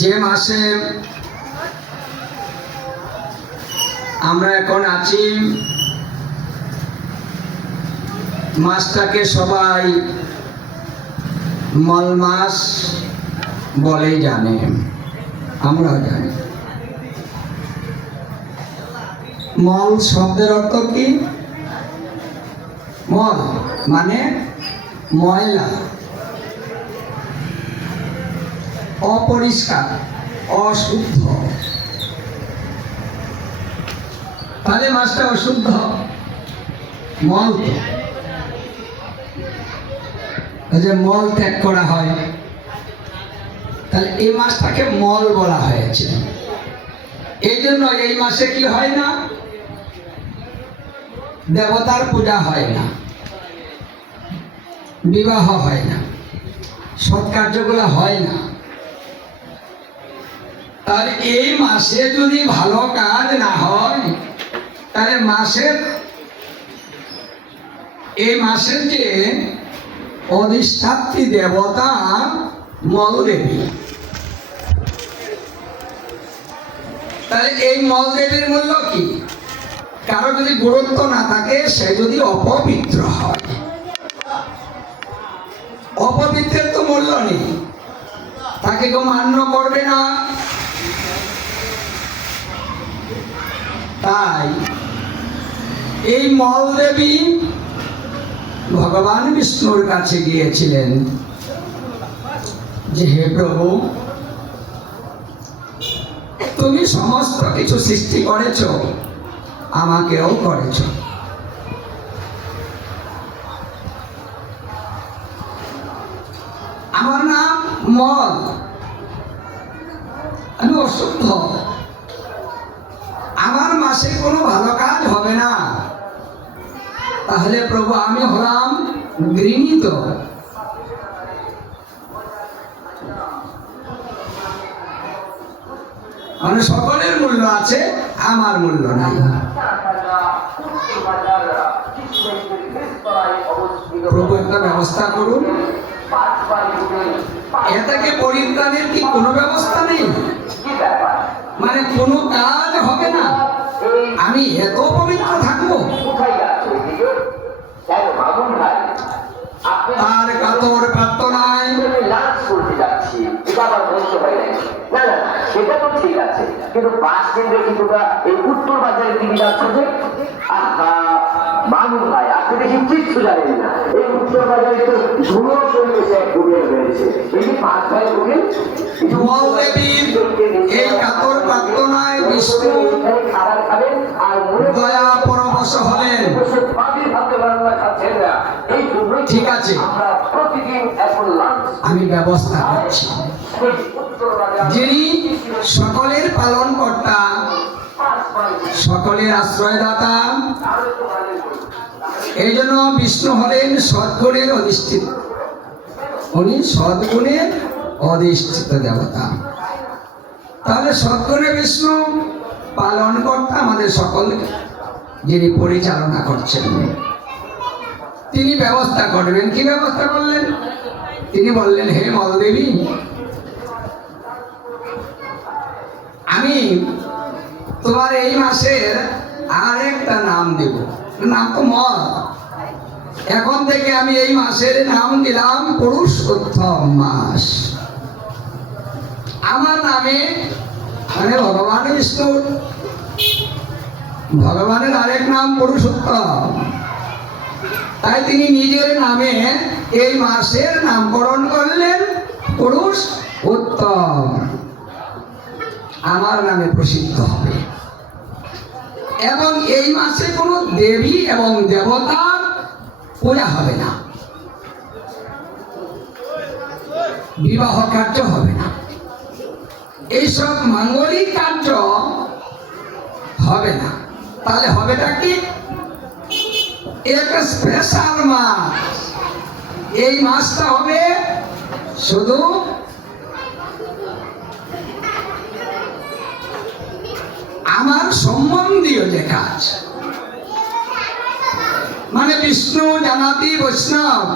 যে মাসে আমরা এখন আছি, মাসটাকে সবাই মল মাস বলেই জানে, আমরাও জানি। মল শব্দের অর্থ কি? মল মানে ময়লা, অপরিষ্কার, অশুদ্ধ। তাহলে মাছটা অশুদ্ধ, মল তো যে মল ত্যাগ করা হয়, তাহলে এই মাসটাকে মল বলা হয়েছে। এই জন্য এই মাসে কি হয় না? দেবতার পূজা হয় না, বিবাহ হয় না, সৎকার্যগুলো হয় না। আর এই মাসে যদি ভালো কাজ না হয়, তাহলে এই মাসের যে অধিষ্ঠাত্রী দেবতা মলদেবী, তাহলে এই মলদেবীর মূল্য কি? কারো যদি গুরুত্ব না থাকে, সে যদি অপবিত্র হয়, অপবিত্রের তো মূল্য নেই, তাকে কেউ মান্য করবে না। তাই এই মলদেবী ভগবান বিষ্ণুর কাছে গিয়েছিলেন যে, হে প্রভু, তুমি সমস্ত কিছু সৃষ্টি করেছ, আমাকেও করেছ। আমার নাম মল, আমি অশুদ্ধ, আমার মাসে কোনো ভালো কাজ হবে না। তাহলে প্রভু আমি হলাম ঘৃণিত। মানে সকলের মূল্য আছে, আমার মূল্য নাই। প্রভু একটা ব্যবস্থা করুন, এটাকে পরিত্রাণের কি কোনো ব্যবস্থা নেই? মানে কোনো কাজ হবে না, আমি এত পবিত্র থাকবো? আর কাতর প্রার্থনায় সেটা তো ঠিক আছে, কিন্তু 5 দিন রেখে তোমরা এই উত্তর বাজারে তিনি যাচ্ছ যে, মামুন ভাই আপনি দেখি কিচ্ছু জানেন না। এই উত্তর বাজারে তো ধুলো পরিবেশে এক গুড়িয়ে রয়েছে, এই 5 ভাই গুড়ি এই কাতর প্রার্থনায় বিষ্ণু খাবার খাবেন আর দয়া পরবশ হলেন। ঠিক আছে, আমি ব্যবস্থা করছি। যিনি সকলের পালন কর্তা, সকলের আশ্রয়দাতা, এই জন্য বিষ্ণু হলেন সদ্গুণের অধিষ্ঠিত। উনি সদ্গুণের অধিষ্ঠিত দেবতা। তাহলে সদ্গুণে বিষ্ণু পালন কর্তা, আমাদের সকলকে যিনি পরিচালনা করছেন, তিনি ব্যবস্থা করবেন। কি ব্যবস্থা করলেন? তিনি বললেন, হে মলদেবী, আমি তোমার এই মাসের আরেকটা নাম দেব। নাম তো মল, এখন থেকে আমি এই মাসের নাম দিলাম পুরুষোত্তম মাস। আমার নামে মানে ভগবান বিষ্ণুর, ভগবানের আরেক নাম পুরুষোত্তম, তাই তিনি নিজের নামে এই মাসের নামকরণ করলেন পুরুষ উত্তম। আমার নামে প্রসিদ্ধ হবে, এবং এই মাসে কোনো দেবী এবং দেবতার পূজা হবে না, বিবাহ কার্য হবে না, এইসব মাঙ্গলিক কার্য হবে না। তাহলে হবেটা কি? একটা স্পেশাল মাস। এই মাসটা হবে শুধু আমার সম্বন্ধীয় যে কাজ, মানে বিষ্ণু জানাতি বৈষ্ণব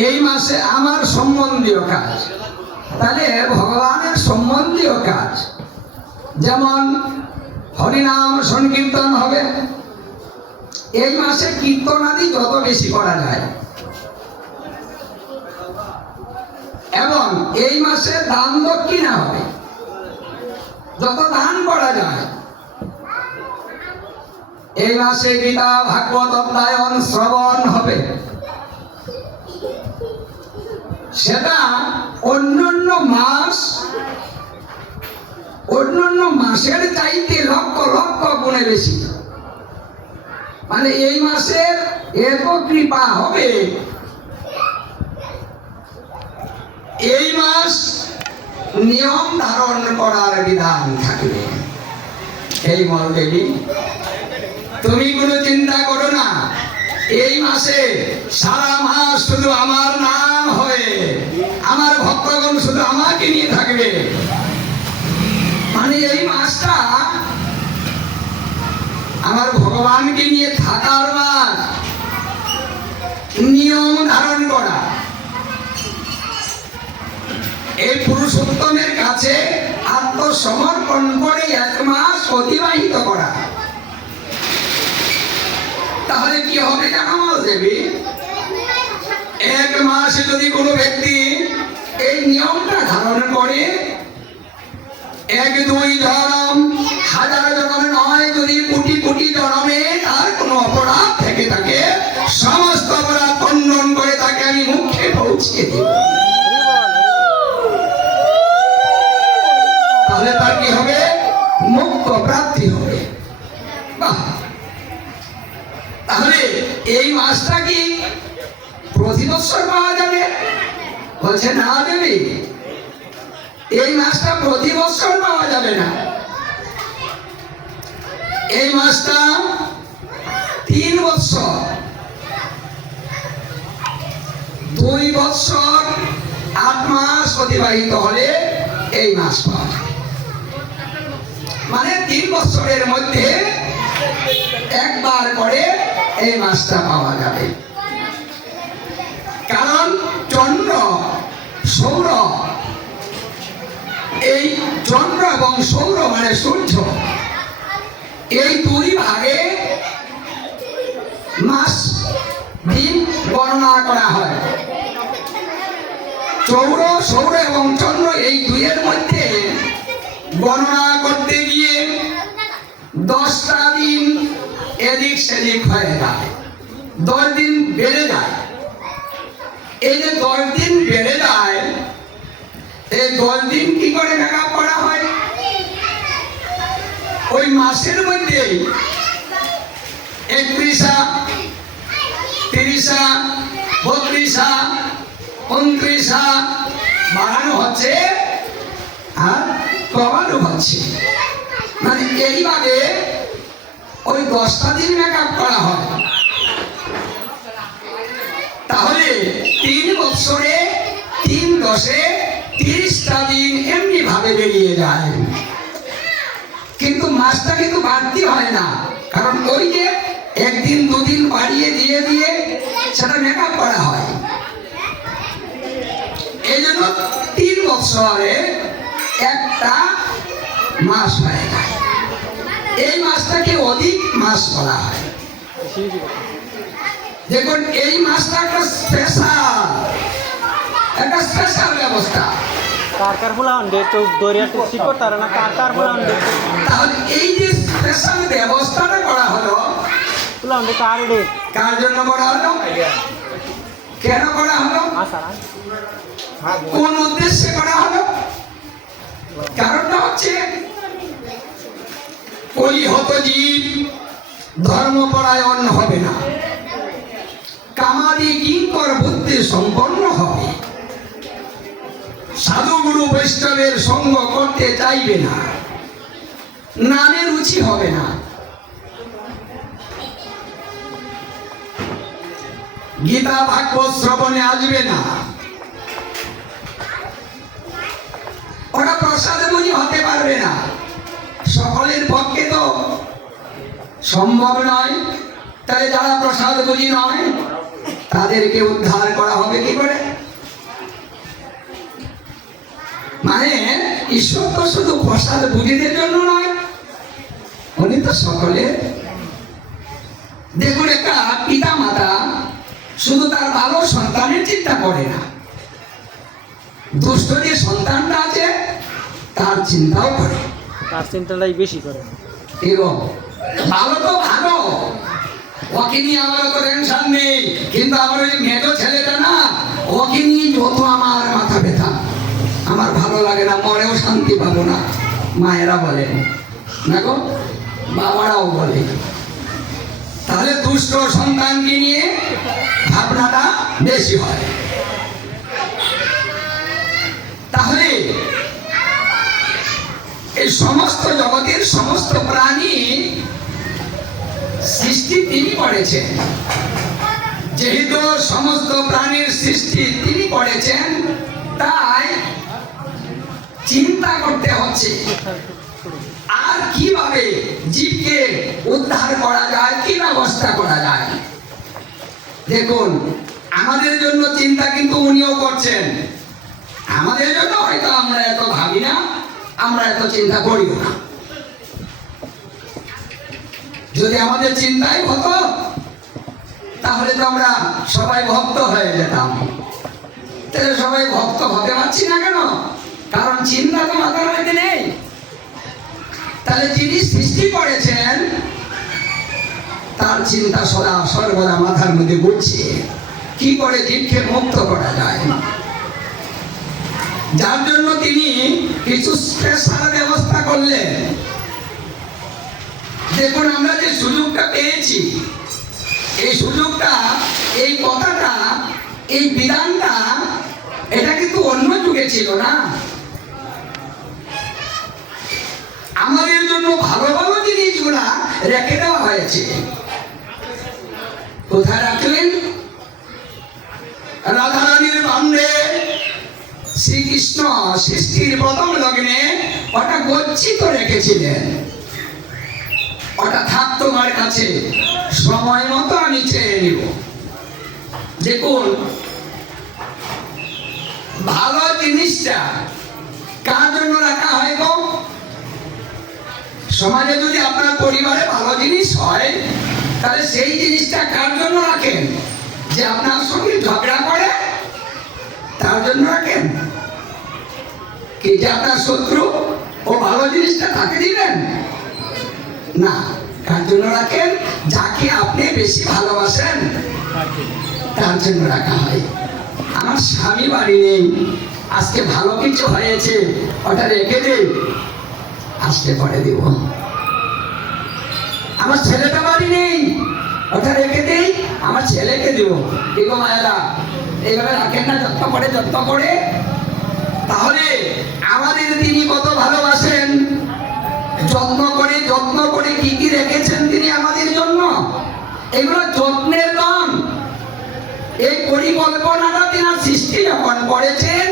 এই মাসে আমার সম্বন্ধীয় কাজ, তাহলে ভগবানের সম্বন্ধীয় কাজ, যেমন হরিনাম সংকীর্তন হবে। এই মাসে কীর্তনাদি যত বেশি করা যায়, এবং এই মাসে দান দক্ষিণা হবে, যত দান করা যায়। এই মাসে গীতা ভাগবত অধ্যয়ন শ্রবণ হবে। সেটা অন্যান্য মাসের চাইতে লক্ষ লক্ষ গুণে বেশি। মানে এই মাসের এত কৃপা হবে, এই মাস নিয়ম ধারণ করার বিধান থাকবে। এই মলদেবী, তুমি কোনো চিন্তা করো না, এই মাসে সারা মাস শুধু আমার নাম হয়ে আমার ভক্তগণ শুধু আমাকে নিয়ে থাকবে। মানে এই মাসটা আমার ভগবানকে নিয়ে থাকার মাস, নিয়ম ধারণ করা, এই পুরুষোত্তমের কাছে আত্মসমর্পণ করে এক মাস অতিবাহিত করা। তাহলে কি হবে জামাল দেবী? এক মাস যদি কোনো ব্যক্তি এই নিয়মটা ধারণ করে, এক দুই জনম, হাজার জনম নয়, যদি কোটি কোটি জনমে তার কোনো অপরাধ থেকে থাকে, সমস্ত অপরাধ খণ্ডন করে তাকে আমি মুখে পৌঁছিয়ে দেব। তাহলে তার কি হবে? মুক্ত প্রাপ্তি হবে। বাহ! তাহলে এই মাসটা কি প্রতি বছর পাওয়া যাবে? বলছে না দেবী, এই মাসটা প্রতি বছর পাওয়া যাবে না। এই মাসটা 3 বছর, 2 বছর 8 মাস অতিবাহিত হলে এই মাস পাওয়া যাবে। মানে 3 বছরের মধ্যে একবার করে এই মাসটা পাওয়া যাবে। কারণ চন্দ্র সৌর, এই চন্দ্র এবং সৌর মানে সূর্য, এই দুই ভাগে মাস দিন গণনা করা হয়। সৌর এবং চন্দ্র এই দুইয়ের মধ্যে গণনা করতে গিয়ে 10টা দিন এদিক সেদিক হয়ে যায়, 10 দিন বেড়ে যায়। এই যে 10 দিন বেড়ে যায়, এই 10 দিন কি করে মেকআপ করা হয়? ওই মাসের মধ্যে 31, 30, 32, 29 বাড়ানো হচ্ছে আর কমানো হচ্ছে। মানে এইভাবে ওই 10টা দিন মেকআপ করা হয়। তাহলে 3 বছরে 3 10 30টা দিন এমনি ভাবে বেরিয়ে যায়। কিন্তু মাসটা কিন্তু বাড়তি হয় না, কারণ ওই যে 1 দিন 2 দিন বাড়িয়ে দিয়ে দিয়ে সেটা মেকআপ করা হয়। এই জন্য 3 বছরে একটা মাস হয়ে যায়। এই মাসটাকে অধিক মাস বলা হয়। দেখুন, এই মাসটা একটা স্পেশাল ব্যবস্থা। তাহলে এই যে স্পেশাল ব্যবস্থাটা করা হলো, কার জন্য করা হলো? কেন করা হলো? কোন উদ্দেশ্যে করা হলো? কারণটা হচ্ছে কলিহত জীব ধর্মপরায়ণ হবে না, কামাদি কিঙ্কর বুদ্ধি সম্পন্ন হবে, সাধু গুরু বৈষ্ণবের সঙ্গ করতে চাইবে না, নামে রুচি হবে না, গীতা ভাগবত শ্রবণে আসবে না, ওরা প্রসাদ বুঝি হতে পারবে না। সকলের পক্ষে তো সম্ভব নয়। তাই যারা প্রসাদ বুঝি নয় তাদেরকে উদ্ধার করা হবে কি করে? মানে ঈশ্বর তো শুধু প্রসাদ বুঝিদের জন্য নয়, উনি তো সকলে। দেখুন, একটা পিতা মাতা শুধু তার ভালো সন্তানের চিন্তা করে না, দুষ্ট যে সন্তানটা আছে তার চিন্তাও করে, তার চিন্তাটাই বেশি করে। এবং ভালো তো ভালো, ওকে নিয়ে আমার তো টেনশন নেই, কিন্তু আমার ওই মেজো ছেলেটা না, ওকে নিয়ে যত আমার মাথা ব্যথা, আমার ভালো লাগে না, মনেও শান্তি পাবো না। মায়েরা বলেন না গো, বাবারাও বলে। তাহলে দুষ্ট সন্তানকে নিয়ে ভাবনাটা বেশি হয়। তাহলে এই সমস্ত জগতের সমস্ত প্রাণী সৃষ্টি তিনি করেছেন। যেহেতু সমস্ত প্রাণীর সৃষ্টি তিনি করেছেন, তাই চিন্তা করতে হচ্ছে আর কিভাবে জীবকে উদ্ধার করা যায়, কি ব্যবস্থা করা যায়। দেখুন, আমাদের জন্য চিন্তা কিন্তু উনিও করছেন। আমাদের জন্য হয়তো আমরা এত ভাবি না, আমরা এত চিন্তা করিও না। যদি আমাদের চিন্তাই হতো তাহলে তো আমরা সবাই ভক্ত হয়ে যেতাম। তাহলে সবাই ভক্ত হতে পারছি না কেন? কারণ চিন্তা তো মাথার মধ্যে নেই। তাহলে যিনি সৃষ্টি করেছেন তার চিন্তা সদা সর্বদা মাথার মধ্যে ঘুরছে, কি করে জীবকে মুক্ত করা যায়। যার জন্য তিনি কিছু স্পেশাল ব্যবস্থা করলেন। দেখুন, আমরা যে সুযোগটা পেয়েছি, এই সুযোগটা, এই কথাটা, এই বিধানটা, এটা কিন্তু অন্য যুগে ছিল না। আমাদের জন্য ভালো ভালো জিনিসগুলা রেখে দেওয়া হয়েছে। কোথায় রাখলেন? রাধারানীর বান্ধে শ্রীকৃষ্ণ সৃষ্টির প্রথম লগ্নে ওটা গচ্ছিত রেখেছিলেন। ওটা থাক তোমার কাছে, সময় মতো আমি চেয়ে নিব। দেখুন, ভালো জিনিসটা কার জন্য রাখা হয় গো? সমাজে যদি আপনার পরিবারে ভালো জিনিস হয়, তাহলে সেই জিনিসটা কার জন্য রাখেন? যে আপনার সঙ্গে ঝগড়া করে তার জন্য রাখেন? কি যে আপনার শত্রু, ও ভালো জিনিসটা তাকে দিবেন না? কার জন্য রাখেন? যাকে আপনি বেশি ভালোবাসেন তার জন্য রাখা হয়। আমার স্বামী বাড়ি নেই, আজকে ভালো কিছু হয়েছে, ওটা রেখে দেই, আসলে পরে দেব। আমার ছেলেটা বাড়ি নেই, ওটা রেখে দেই, আমার ছেলেকে দেব। দেখো মায়েরা, এইভাবে রাখেন না, যত্ন করে যত্ন করে। তাহলে আমাদের তিনি কত ভালোবাসেন, যত্ন করে যত্ন করে কি কি রেখেছেন তিনি আমাদের জন্য, এগুলো যত্নের দাম। এই পরিকল্পনাটা তিনি সৃষ্টি যখন করেছেন,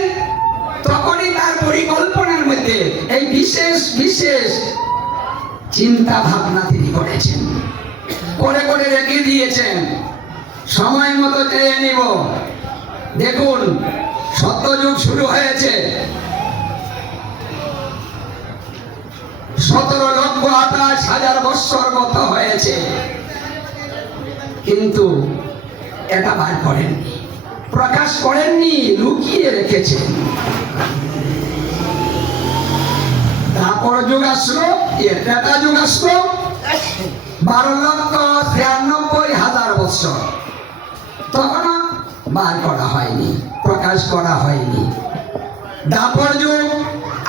তখনই তার পরিকল্পনার মধ্যে এই বিশেষ বিশেষ চিন্তা ভাবনা তিনি করেছেন, করে করে রেখে দিয়েছেন। সময় মতো চেয়ে নিব। দেখুন, সত্যযুগ শুরু হয়েছে, 17,28,000 বৎসর গত হয়েছে, কিন্তু এটা বার করেননি, প্রকাশ করেননি, লুকিয়ে রেখেছেন। তারপর যুগ আসলো, ত্রেতা যুগ আসলো, 12,93,000 বৎসর, তখনও বার করা হয়নি, প্রকাশ করা হয়নি। দাপর যুগ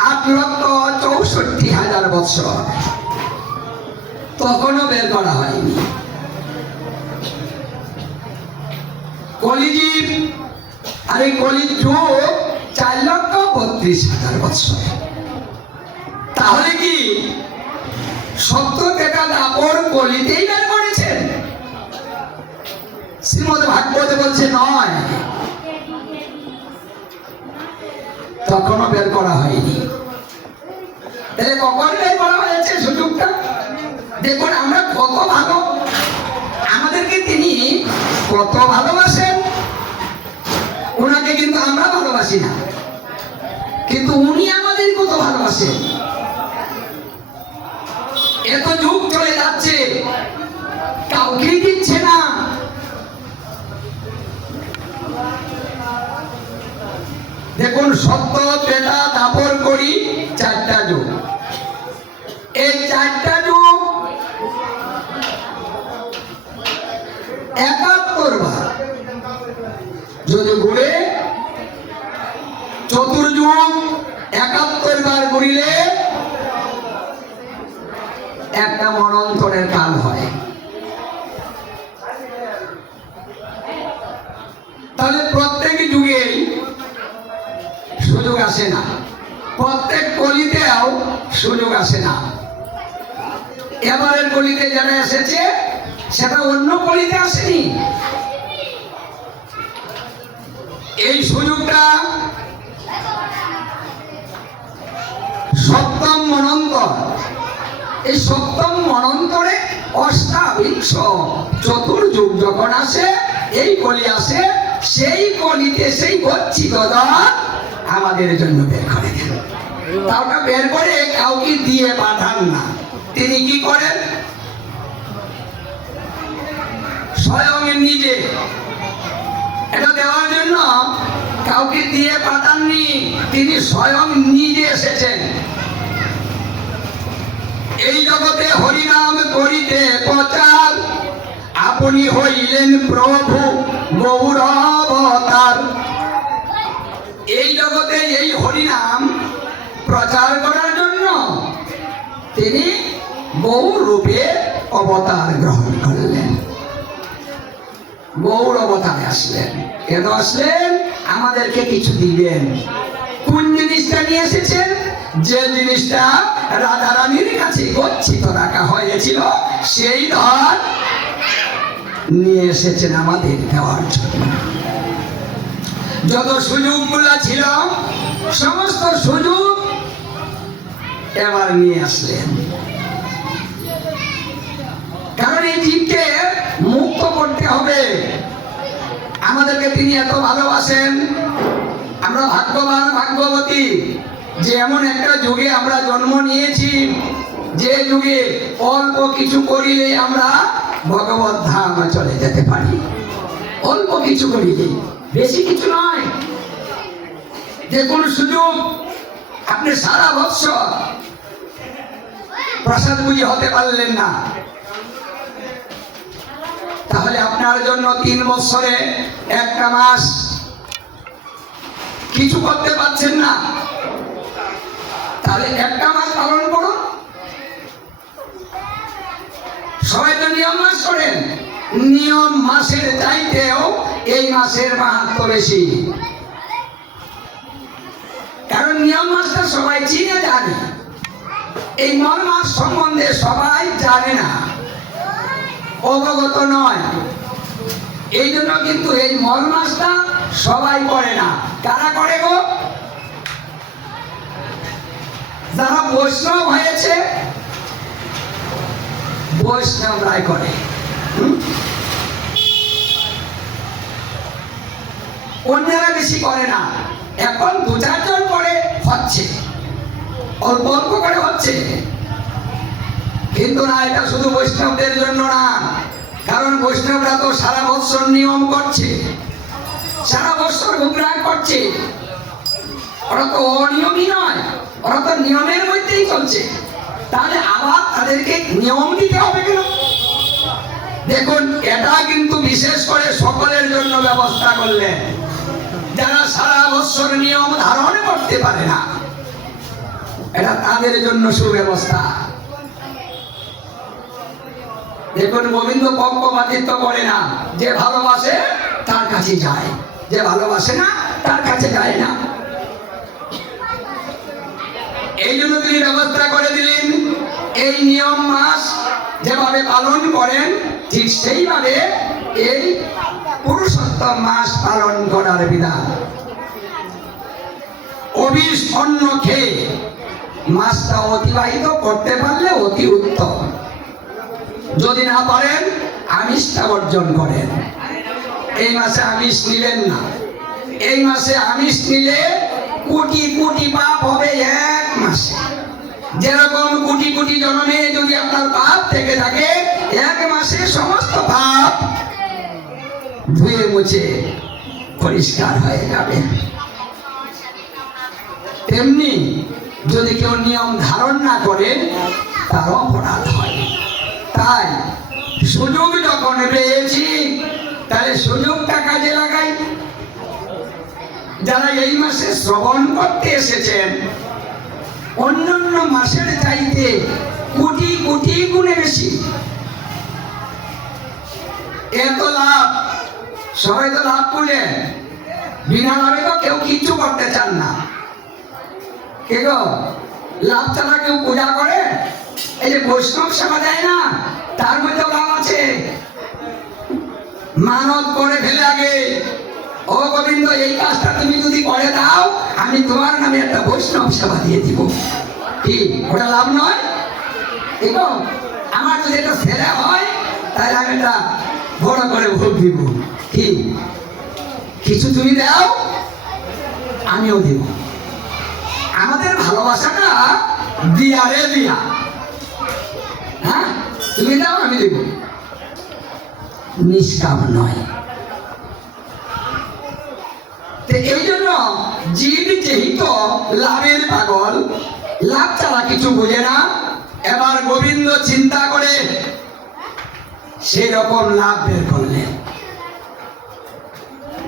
8,64,000 বৎসর, তখনও বের করা হয়নি। কলিযুগ, আর এই কলিযুগ 4,32,000 বৎসর। তাহলে কি সত্য দেখা দাপর কলিতেই বের করেছেন? শ্রীমদ ভাগবতে বলছে নয়, তখনও বের করা হয়নি। তাহলে কখন বের করা হয়েছে সুযোগটা? দেখুন, আমরা কত ভালো, আমাদেরকে তিনি কত ভালোবাসেন। ওনাকে কিন্তু আমরা ভালোবাসি না, কিন্তু উনি আমাদের কত ভালোবাসেন। এত যুগ চলে যাচ্ছে, কাউকে দিচ্ছে না। দেখুন, সত্য, ত্রেতা, দাপর, করি, চারটা যুগ। এই চারটা যুগ ৭১ বার যদি ঘুরে, চতুর্যুগ ৭১ বার ঘুরিলে একটা মনন্তরের কাল হয়। তাহলে প্রত্যেক যুগেই সুযোগ আসে না, প্রত্যেক কলিতেও সুযোগ আসে না। এবারের কলিতে যারা এসেছে সেটা অন্য কলিতে আসেনি। এই সুযোগটা সপ্তম মনন্তর। এই সপ্তম মনন্তরে অষ্টাবিংশ চতুর্যুগ যখন আসে, এই কলি আসে, সেই কলিতে সেই গচ্ছিত দল আমাদের জন্য বের করে দেন। তাওটা বের করে কাউকে দিয়ে পাঠান না, তিনি কি করেন? স্বয়ং নিজে এটা দেওয়ার জন্য কাউকে দিয়ে পাঠাননি, তিনি স্বয়ং নিজে এসেছেন। এই জগতে হরিনাম করিতে প্রচার, আপনি হইলেন প্রভু গৌরবতার। এই জগতে এই হরিনাম প্রচার করার জন্য তিনি গৌর রূপে অবতার গ্রহণ করলেন, গৌর অবতারে আসলেন। কেন আসলেন? আমাদেরকে কিছু দিবেন। কোন জিনিসটা নিয়ে এসেছেন? যে জিনিসটা রাধারানীর কাছে গচ্ছিত রাখা হয়েছিল, সেই ধন নিয়ে এসেছেন আমাদের দেওয়ার জন্য। যত সুযোগগুলো ছিল সমস্ত সুযোগ এবার নিয়ে আসলেন। কারণ এই জীবকে মুক্ত করতে হবে। আমাদেরকে তিনি এত ভালোবাসেন। আমরা ভাগ্যবান, ভাগ্যবতী যে এমন একটা যুগে আমরা জন্ম নিয়েছি, যে যুগে অল্প কিছু করিলে আমরা ভগবত ধাম চলে যেতে পারি। অল্প কিছু করিলে, বেশি কিছু নয়। যে কোনো সুযোগ, আপনি সারা বৎসর প্রসাদ বুঝি হতে পারলেন না, তাহলে আপনার জন্য 3 বছরে একটা মাস কিছু করতে পারছেন না, তাহলে একটা মাস পালন করুন। সবাই তো নিয়ম মাস করেন, নিয়ম মাসের চাইতেও এই মাসের মাহাত্ম্য বেশি। কারণ নিয়ম মাসটা সবাই চিনে জানে, এই মল মাস সম্বন্ধে সবাই জানে না, অবগত নয়। এই জন্য কিন্তু এই মল মাসটা সবাই করে না। কারা করে গো? যারা বৈষ্ণব হয়েছে, বৈষ্ণবরাই করে। অন্যরা বেশি করে না। এখন 2-4 জন করে হচ্ছে, অল্প অল্প করে হচ্ছে। কিন্তু না, এটা শুধু বৈষ্ণবদের জন্য না। কারণ বৈষ্ণবরা তো সারা বৎসর নিয়ম করছে, সারা বৎসর গুমরাহ করছে। ওরা তো অনিয়মই নয়, ওরা তো নিয়মের মধ্যেই চলছে। তাহলে আবার তাদেরকে নিয়ম দিতে হবে কেন? দেখুন, এটা কিন্তু বিশেষ করে সকলের জন্য ব্যবস্থা করলেন, যারা সারা বৎসর নিয়ম ধারণ করতে পারে না, এটা তাদের জন্য সুব্যবস্থা। দেখুন, গোবিন্দ পক্ষপাতিত্ব করে না। যে ভালোবাসে তার কাছে যায়, যে ভালোবাসে না তার কাছে যায় না। এই জন্য তিনি ব্যবস্থা করে দিলেন। এই নিয়ম মাস যেভাবে পালন করেন, ঠিক সেইভাবে এই পুরুষোত্তম মাস পালন করার বিধান। অবিষ অন্ন খেয়ে মাসটা অতিবাহিত করতে পারলে অতি উত্তম। যদি না পারেন, আমিষটা বর্জন করেন। এই মাসে আমিষ নিবেন না। এই মাসে আমিষ নিলে কোটি কোটি পাপ হবে এক মাসে। যেরকম কোটি কোটি জন্মে যদি আপনার পাপ থেকে থাকে, এক মাসে সমস্ত পাপ ধুয়ে মুছে পরিষ্কার হয়ে যাবে। তেমনি যদি কেউ নিয়ম ধারণ না করে তার অপরাধ হয়। তাই সুযোগ যখন পেয়েছি তাহলে সুযোগটা কাজে লাগাই। যারা এই মাসে শ্রবণ করতে এসেছেন, অন্যান্য মাসের চাইতে কোটি কোটি গুণে বেশি এত লাভ। সবাই তো লাভ করলেন, বিনা লাভে তো কেউ কিচ্ছু করতে চান না। কে গো, লাভ ছাড়া কেউ পূজা করে? এই যে বৈষ্ণব সেবা দেয় না, তার মধ্যে লাভ আছে। মানত করে ফেলে আগে, ও গোবিন্দ এই কাজটা তুমি যদি করে দাও, আমি তোমার নামে একটা বৈষ্ণব সেবা দিয়ে দিব। কি ওটা লাভ নয়? দেখো, আমার যদি একটা ছেলে হয় তাহলে আমি একটা বড় করে ভোগ দিব। কি কিছু তুমি দাও, আমিও দিব। আমাদের ভালোবাসাটা দিয়া রে দিয়া, হ্যাঁ তুমি দাও আমি দেব, নিষ্কাম নয়। এই জন্য জীব যেহেতু লাভের পাগল, লাভ ছাড়া কিছু বোঝে না। এবার গোবিন্দ চিন্তা করে সেই রকম লাভ বের করলেন।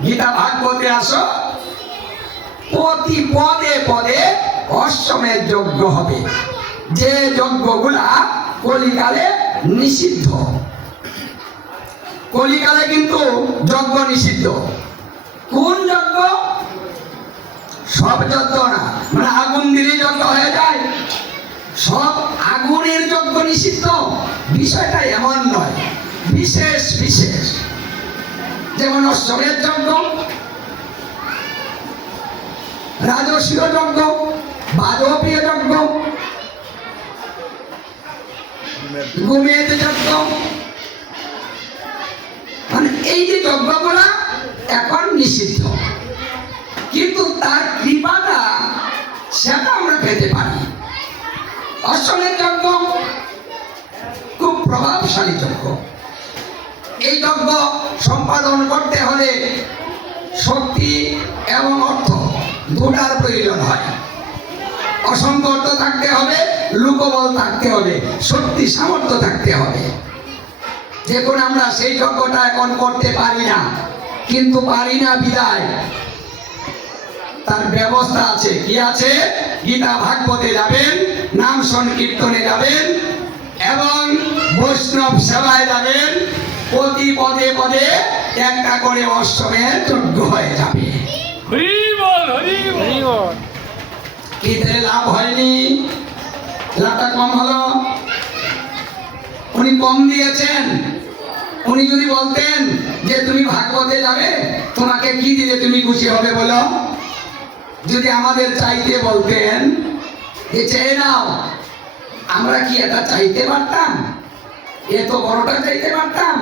গীতা ভাগবতে আসো, প্রতি পদে পদে অশ্বমেধ যজ্ঞ হবে। যে যজ্ঞগুলা কলিকালে নিষিদ্ধ। কলিকালে কিন্তু যজ্ঞ নিষিদ্ধ। কোন যজ্ঞ? সব যজ্ঞ না, মানে আগুন দিলে যজ্ঞ হয়ে যায়, সব আগুনের যজ্ঞ নিষিদ্ধ। বিষয়টা এমন নয়, বিশেষ বিশেষ, যেমন অশ্বমেধ যজ্ঞ, রাজসীয় যজ্ঞ, বাজপেয় যজ্ঞ, গোমেদ যজ্ঞ, মানে এই যে যজ্ঞগুলা এখন নিষিদ্ধ, কিন্তু তার কৃপাটা সেটা আমরা পেতে পারি। অশ্বমেধ যজ্ঞ খুব প্রভাবশালী যজ্ঞ। এই যজ্ঞ সম্পাদন করতে হলে শক্তি এবং অর্থ দুটার প্রয়োজন হয়। অসংখ্য অর্থ থাকতে হবে, লোকবল থাকতে হবে, শক্তি সামর্থ্য থাকতে হবে। দেখুন আমরা সেই যজ্ঞটা এখন করতে পারি না, কিন্তু পারি না বিদায় তার ব্যবস্থা আছে। কি আছে? গীতা ভাগবতে যাবেন, নাম সংকীর্তনে যাবেন এবং বৈষ্ণব সেবায় যাবেন। প্রতি পদে পদে একটা করে অশ্বমেধ যজ্ঞ হয়ে যাবে। হরি বল, হরি বল। কি তাহলে লাভ হয়নি? লাভটা কম হলো। উনি কম দিয়েছেন। উনি যদি বলতেন যে তুমি ভাগবতে যাবে, তোমাকে কি দিলে তুমি খুশি হবে বলো? যদি আমাদের চাইতে বলতেন যে চেয়ে নাও, আমরা কি এটা চাইতে পারতাম? এত বড়টা চাইতে পারতাম?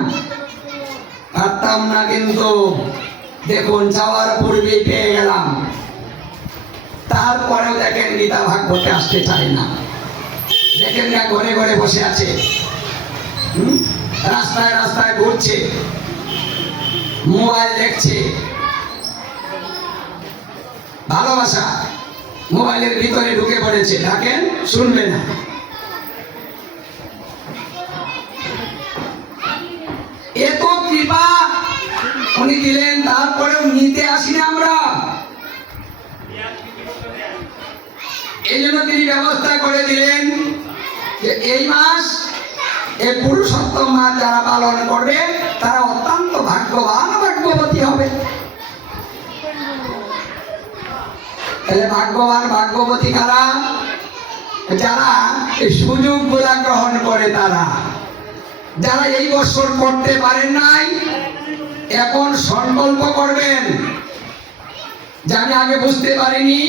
পারতাম না। কিন্তু দেখুন, যাওয়ার পূর্বেই পেয়ে গেলাম। তারপরেও দেখেন গীতা ভাগবতে আসতে চায় না। দেখেন না, ঘরে ঘরে বসে আছে, রাস্তায় রাস্তায় ঘুরছে, মোবাইল দেখছে। ভালোবাসা মোবাইলের ভিতরে ঢুকে পড়েছে, ডাকেন শুনবে না। এত কৃপা উনি দিলেন, তারপরেও নিতে আসি না আমরা। এই জন্য তিনি ব্যবস্থা করে দিলেন যে এই মাস, এই পুরুষোত্তম মাস যারা পালন করবে তারা অত্যন্ত ভাগ্যবান, ভাগ্যবতী হবে। তাহলে ভাগ্যবান ভাগ্যবতী কারা? যারা এই সুযোগ গুলা গ্রহণ করে, তারা যারা এই বছর করতে পারেন নাই, এখন সংকল্প করবেন যে আমি আগে বুঝতে পারিনি,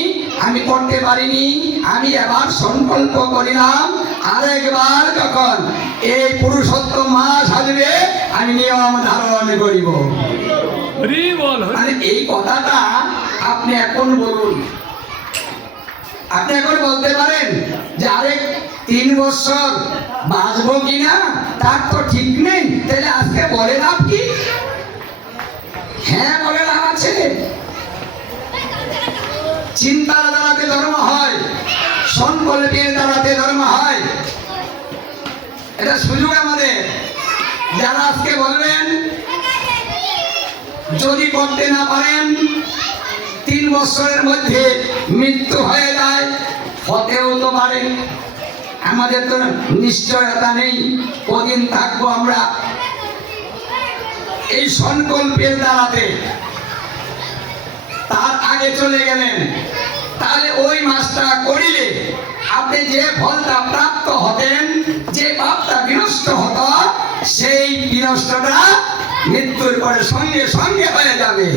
আমি করতে পারিনি, আমি এবার সংকল্প করিলাম আরেকবার যখন এই পুরুষোত্তম মাস আসবে আমি নিয়ম ধারণ করিব। হরি বল হরি মানে এই কথাটা আপনি এখন বলুন। আপনি এখন বলতে পারেন যে আরে 3 বছর বাঁচবো কিনা তার তো ঠিক নেই, তাহলে আজকে বলে লাভ কি? হ্যাঁ, বলে লাভ আছে। চিন্তার দ্বারাতে ধর্ম হয়, সংকল্পের দ্বারাতে ধর্ম হয়। এটা সুযোগ আমাদের। যারা আজকে বলবেন যদি করতে না পারেন 3 বছরের মধ্যে মৃত্যু হয়ে যায়, হতেও তো পারে, আমাদের তো নিশ্চয়তা নেই কদিন থাকবো আমরা। এই সংকল্পের দ্বারাতে তার আগে চলে গেলেন, তাহলে ওই মাসটা করিলে আপনি যে ফলটা প্রাপ্ত হতেন, যে পাপটা বিনষ্ট হতো, সেই বিনষ্টটা মৃত্যুর পরে সঙ্গে সঙ্গে হয়ে যাবে।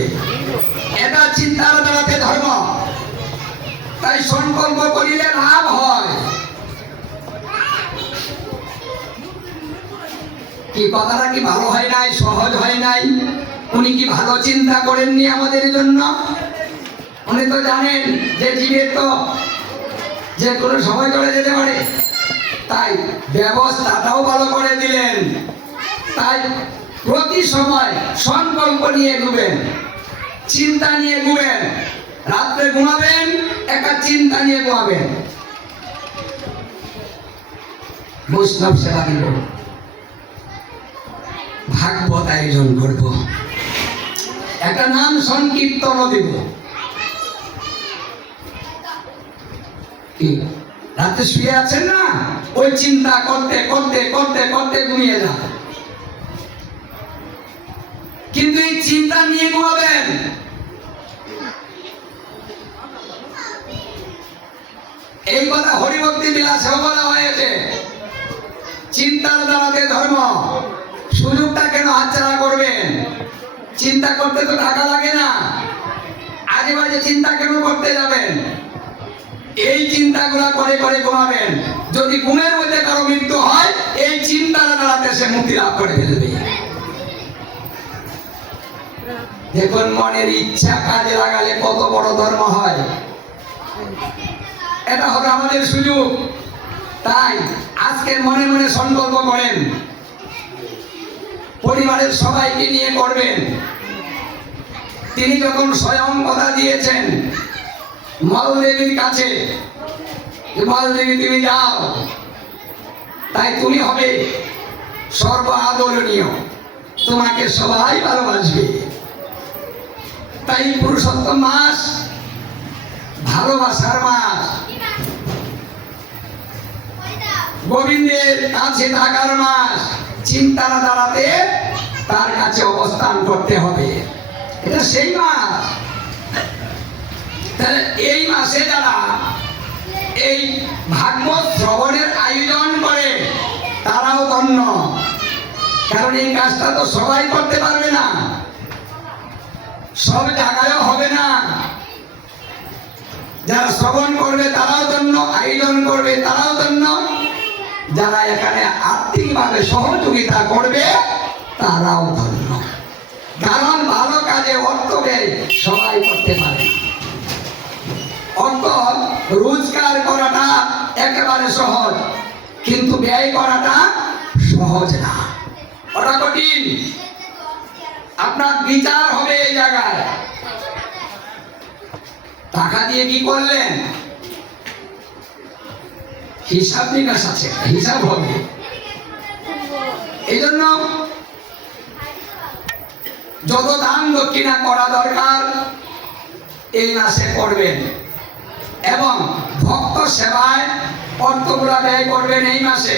এটা চিন্তার দ্বারাতে ধর্ম। তাই সংকল্প করিলে লাভ হয়। কি কথাটা কি ভালো হয় নাই? সহজ হয় নাই? উনি কি ভালো চিন্তা করেননি আমাদের জন্য? উনি তো জানেন যে জীবের তো যে কোনো সময় চলে যেতে পারে, তাই ব্যবস্থাটাও ভালো করে দিলেন। তাই প্রতি সময় সংকল্প নিয়ে ঘুমেন, চিন্তা নিয়ে ঘুমেন। রাত্রে ঘুমাবেন, একটা চিন্তা নিয়ে ঘুমাবেন, বৈষ্ণব সেবা দিব, ভাগবত আয়োজন করব, একটা নাম সংকীর্তন দিব। কি রাতে শুয়ে আছেন না, ওই চিন্তা করতে করতে করতে করতে ঘুমিয়ে যান। কিন্তু এই চিন্তা নিয়ে ঘুমাবেন। এই কথা হরিভক্তি বিলাসেও বলা হয়েছে, চিন্তার দ্বারাতে ধর্ম। সুযোগটা কেন হাতছাড়া করবেন? চিন্তা করতে তো টাকা লাগে না, আজে বাজে চিন্তা কেন করতে যাবেন? এই চিন্তাগুলা করে করে ঘুমাবেন। যদি ঘুমের মধ্যে কারো মৃত্যু হয়, এই চিন্তার দ্বারাতে সে মুক্তি লাভ করে ফেলবে। দেখুন, মনের ইচ্ছা কাজে লাগালে কত বড় ধর্ম হয়। এটা হবে আমাদের সুযোগ। তাই আজকে মনে মনে সংকল্প করেন, পরিবারের সবাইকে নিয়ে করবেন। তিনি যখন স্বয়ং কথা দিয়েছেন মলদেবীর কাছে, মলদেবী তুমি যাও, তাই তুমি হবে সর্ব আদরণীয়, তোমাকে সবাই ভালোবাসবে। তাই পুরুষোত্তম মাস ভালোবাসার মাস, গোবিন্দের কাছে থাকার মাস। চিন্তার দ্বারাতে তার কাছে অবস্থান করতে হবে, এটা সেই মাস। তাহলে এই মাসে যারা এই ভাগবত শ্রবণের আয়োজন করে তারাও ধন্য, কারণ এই কাজটা তো সবাই করতে পারবে না, সব জায়গায়ও হবে না। যারা শ্রবণ করবে তারাও ধন্য, আয়োজন করবে তারাও ধন্য, যারা এখানে আর্থিকভাবে সহযোগিতা করবে তারাও ধন্য। কারণ ভালো কাজে অর্থ ব্যয় সবাই করতে পারে। অর্থ রোজগার করাটা একেবারে সহজ, কিন্তু ব্যয় করাটা সহজ না, ওটা কঠিন। আপনার বিচার হবে এই জায়গায়, টাকা দিয়ে কি করলেন হিসাব নিকাশ আছে, হিসাব হবে। এই জন্য যত দান দক্ষিণা করা দরকার এই মাসে করবেন, এবং ভক্ত সেবায় অর্থগুলা ব্যয় করবেন এই মাসে।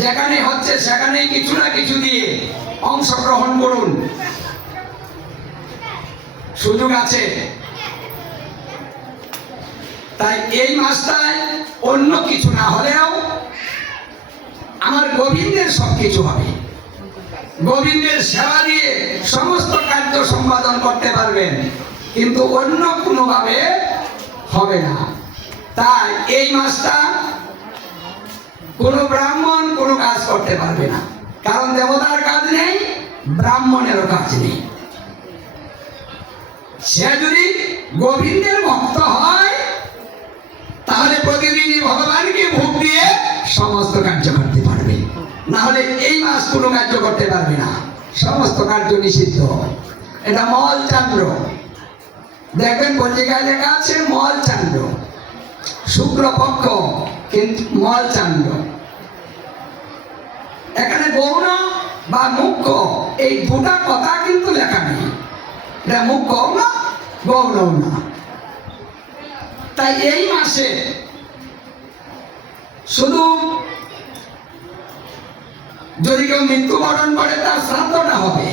যেখানে হচ্ছে সেখানেই কিছু না কিছু দিয়ে অংশগ্রহণ করুন, সুযোগ আছে। তাই এই মাসটায় অন্য কিছু না হলেও আমার গোবিন্দের সবকিছু হবে। গোবিন্দের সেবা দিয়ে সমস্ত কার্য সম্পাদন করতে পারবেন, কিন্তু অন্য কোনোভাবে হবে না। তাই এই মাসটা কোনো ব্রাহ্মণ কোনো কাজ করতে পারবে না, কারণ দেবতার কাজ নেই, ব্রাহ্মণেরও কাজ নেই। সে যদি গোবিন্দের ভক্ত হয় তাহলে প্রতিদিনই ভগবানকে ভোগ দিয়ে সমস্ত কার্য করতে পারবে, না হলে এই মাস কোনো কার্য করতে পারবে না, সমস্ত কার্য নিষিদ্ধ। এটা মল চান্দ্র, দেখবেন পত্রিকায় লেখা আছে মল চান্দ্র, শুক্রপক্ষ কিন্তু মল চান্দ্র। এখানে গৌণ বা মুখ্য এই দুটা কথা কিন্তু লেখা নেই, এটা মুখ্য না গৌণ না। তাই এই মাসে শুধু যদি কেউ মৃত্যুবরণ করে তার শ্রাদ্ধটা হবে,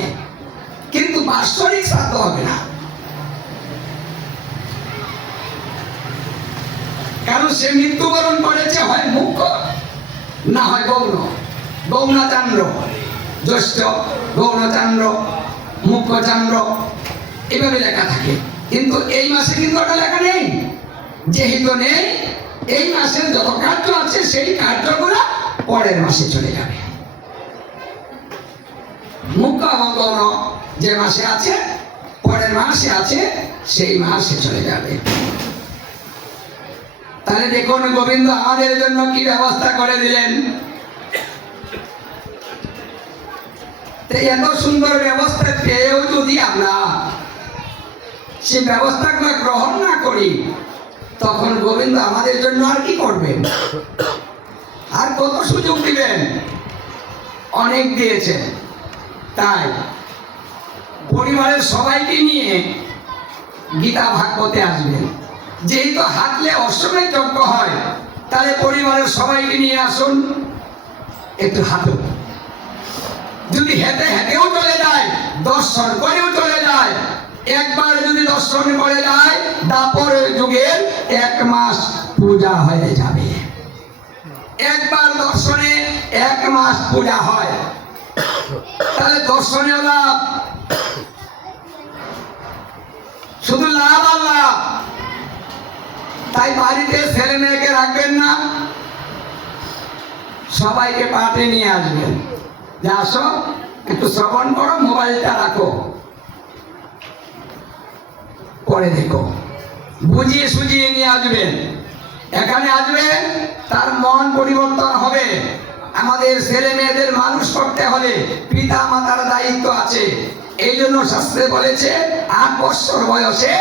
কিন্তু বাৎসরিক শ্রাদ্ধ হবে না, কারণ সে মৃত্যুবরণ করেছে হয় মুখ্য না হয় গৌণ। গৌণচান্দ্র জ্যৈষ্ঠ, গৌণচান্দ্র, মুখ্যচান্দ্র এভাবে লেখা থাকে, কিন্তু এই মাসে কিন্তু ওটা লেখা নেই। যেহেতু নেই, এই মাসের যত কার্য আছে সেই কার্যগুলো পরের মাসে চলে যাবে। মুখ্য এবং গৌণ যে মাসে আছে পরের মাসে আছে সেই মাসে চলে যাবে। তাহলে দেখুন গোবিন্দ আমাদের জন্য কি ব্যবস্থা করে দিলেন। এত সুন্দর ব্যবস্থা পেয়েও যদি আমরা সেই ব্যবস্থাগুলো গ্রহণ না করি, তখন গোবিন্দ আমাদের জন্য আর কি করবেন, আর কত সুযোগ দিবেন, অনেক দিয়েছেন। তাই পরিবারের সবাইকে নিয়ে গীতা ভাগবতে আসবেন। যেহেতু হাঁটলে অশ্বমেধ যজ্ঞ হয়, তাহলে পরিবারের সবাইকে নিয়ে আসুন, একটু হাঁটুন। যদি হেঁটে হেঁটেও চলে যায়, দর্শন করেও চলে যায়, একবার যদি দর্শন করে যায় দাপর যুগের 1 মাস পূজা হয়ে যাবে। একবার দর্শনে 1 মাস পূজা হয়, তাহলে দর্শনে লাভ, শুধু লাভ আর লাভ। তাই বাড়িতে ছেলে মেয়েকে রাখবেন না, সবাইকে পাটে নিয়ে আসবেন, যে আসো একটু শ্রবণ করো, মোবাইলটা রাখো, পরে দেখো। বুঝিয়ে সুঝিয়ে নিয়ে আসবেন, এখানে আসবেন, তার মন পরিবর্তন হবে। আমাদের ছেলে মেয়েদের মানুষ করতে হলে পিতা মাতার দায়িত্ব আছে। এই জন্য শাস্ত্রে বলেছে 8 বছর বয়সে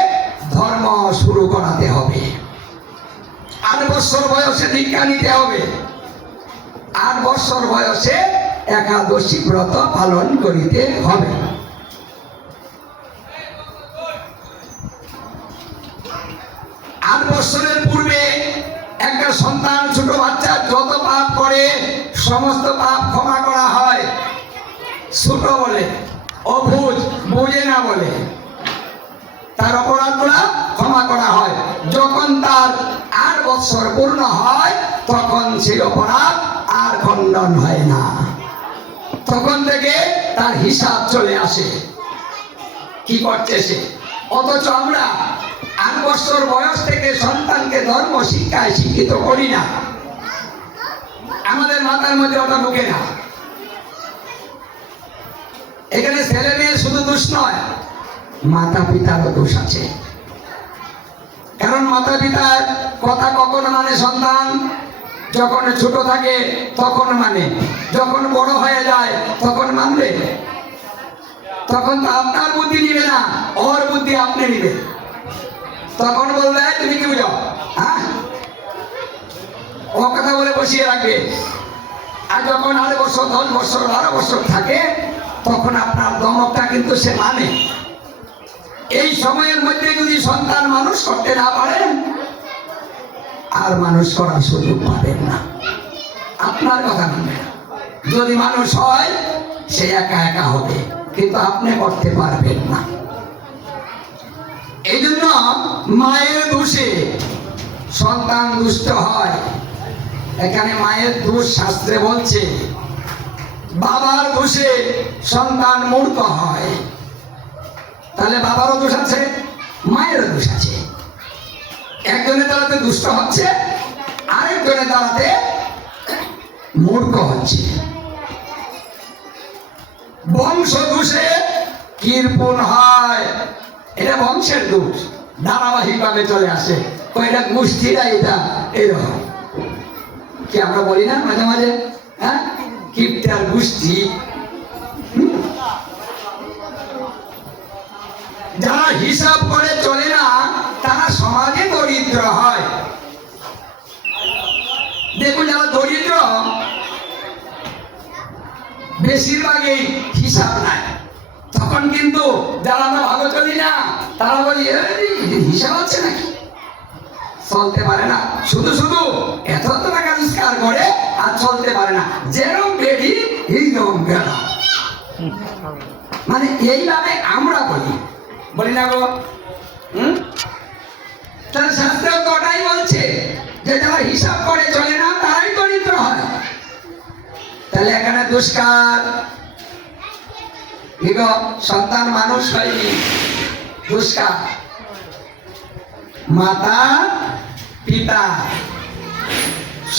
ধর্ম শুরু করাতে হবে, 8 বছর বয়সে দীক্ষা নিতে হবে, 8 বছর বয়সে একাদশী ব্রত পালন করিতে হবে। 8 বছরের পূর্বে একটা সন্তান, ছোট বাচ্চা যত পাপ করে সমস্ত পাপ ক্ষমা করা হয়। ছোট বলে, অবুঝ, বুঝে না বলে তার অপরাধগুলো ক্ষমা করা হয়। যখন তার 8 বছর পূর্ণ হয়, তখন সেই অপরাধ আর খণ্ডন হয় না, তখন থেকে তার হিসাব চলে আসে কি করছে সে। অথচ আমরা 8 বছর বয়স থেকে সন্তানকে ধর্ম শিক্ষায় শিক্ষিত করি না, আমাদের মাথার মধ্যে ওটা ঢুকে না। এখানে ছেলে মেয়ে শুধু দোষ নয়, মাতা পিতারও দোষ আছে। কারণ মাতা পিতার কথা কখন মানে সন্তান, যখন ছোট থাকে তখন মানে, যখন বড় হয়ে যায় তখন মানবে। তখন তো আপনার বুদ্ধি নিবে না, ওর বুদ্ধি আপনি নিবে। তখন বলবে তুমি কি বুঝো, হ্যাঁ, ও কথা বলে বসিয়ে রাখবে। আর যখন 8 বছর 10 বছর 12 বছর থাকে, তখন আপনার দমকটা কিন্তু সে মানে। এই সময়ের মধ্যে যদি সন্তান মানুষ করতে না পারেন, আর মানুষ করার সুযোগ পাবেন না, আপনার কথা মানবে না। যদি মানুষ হয় সে একা একা হবে, কিন্তু আপনি করতে পারবেন না। এই জন্য মায়ের দোষে সন্তান দুষ্ট হয়। এখানে মায়ের দোষ শাস্ত্রে বলছে, বাবার দোষে সন্তান মূর্খ হয়। তাহলে বাবারও দোষ আছে, মায়েরও দোষ আছে। একজনের দ্বারাতে দুষ্ট হচ্ছে, আরেকজনের দ্বারাতে মূর্খ হচ্ছে। বংশ দোষে কৃপণ হয়, এটা বংশের দোষ, ধারাবাহিক ভাবে চলে আসে। এটা গোষ্ঠীরা এটা এরকম কি আমরা বলি না মাঝে মাঝে, হ্যাঁ, কিপ্টার গোষ্ঠী। যারা হিসাব করে চলে না তারা সমাজে দরিদ্র হয়। দেখুন যারা দরিদ্র বেশিরভাগই হিসাব নাই। তখন কিন্তু যারা আমরা ভালো চলি না তারা বলি হিসাব আছে নাকি, চলতে পারে না, শুধু শুধু এত টাকা রোজগার করে আর চলতে পারে না, যেরকম বেডি এইরকম বেড়া। মানে এইভাবে আমরা বলি না গো। তাহলে শাস্ত্র তো ওটাই বলছে যে যারা হিসাব করে চলে না তারাই দরিদ্র হয়। তাহলে এখানে দুষ্কার সন্তান মানুষ হয়নি, দুষ্কার মাতা পিতা।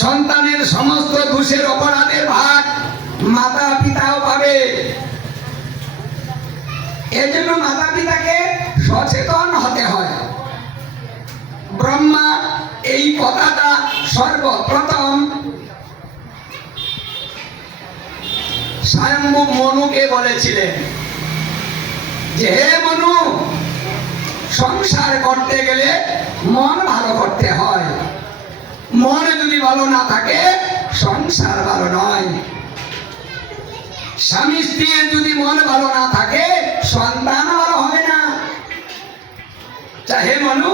সন্তানের সমস্ত দোষের অপরাধের ভাগ মাতা পিতাও পাবে। এর জন্য মাতা পিতাকে সচেতন হতে হয়। ব্রহ্মা এই কথাটা সর্বপ্রথম স্বয়ম্ভু মনুকে বলেছিলেন যে হে মনু, সংসার করতে গেলে মন ভালো করতে হয়, মন যদি ভালো না থাকে সংসার ভালো নয়। স্বামী স্ত্রীর যদি মন ভালো না থাকে সন্তান ভালো হবে না। হে মনু,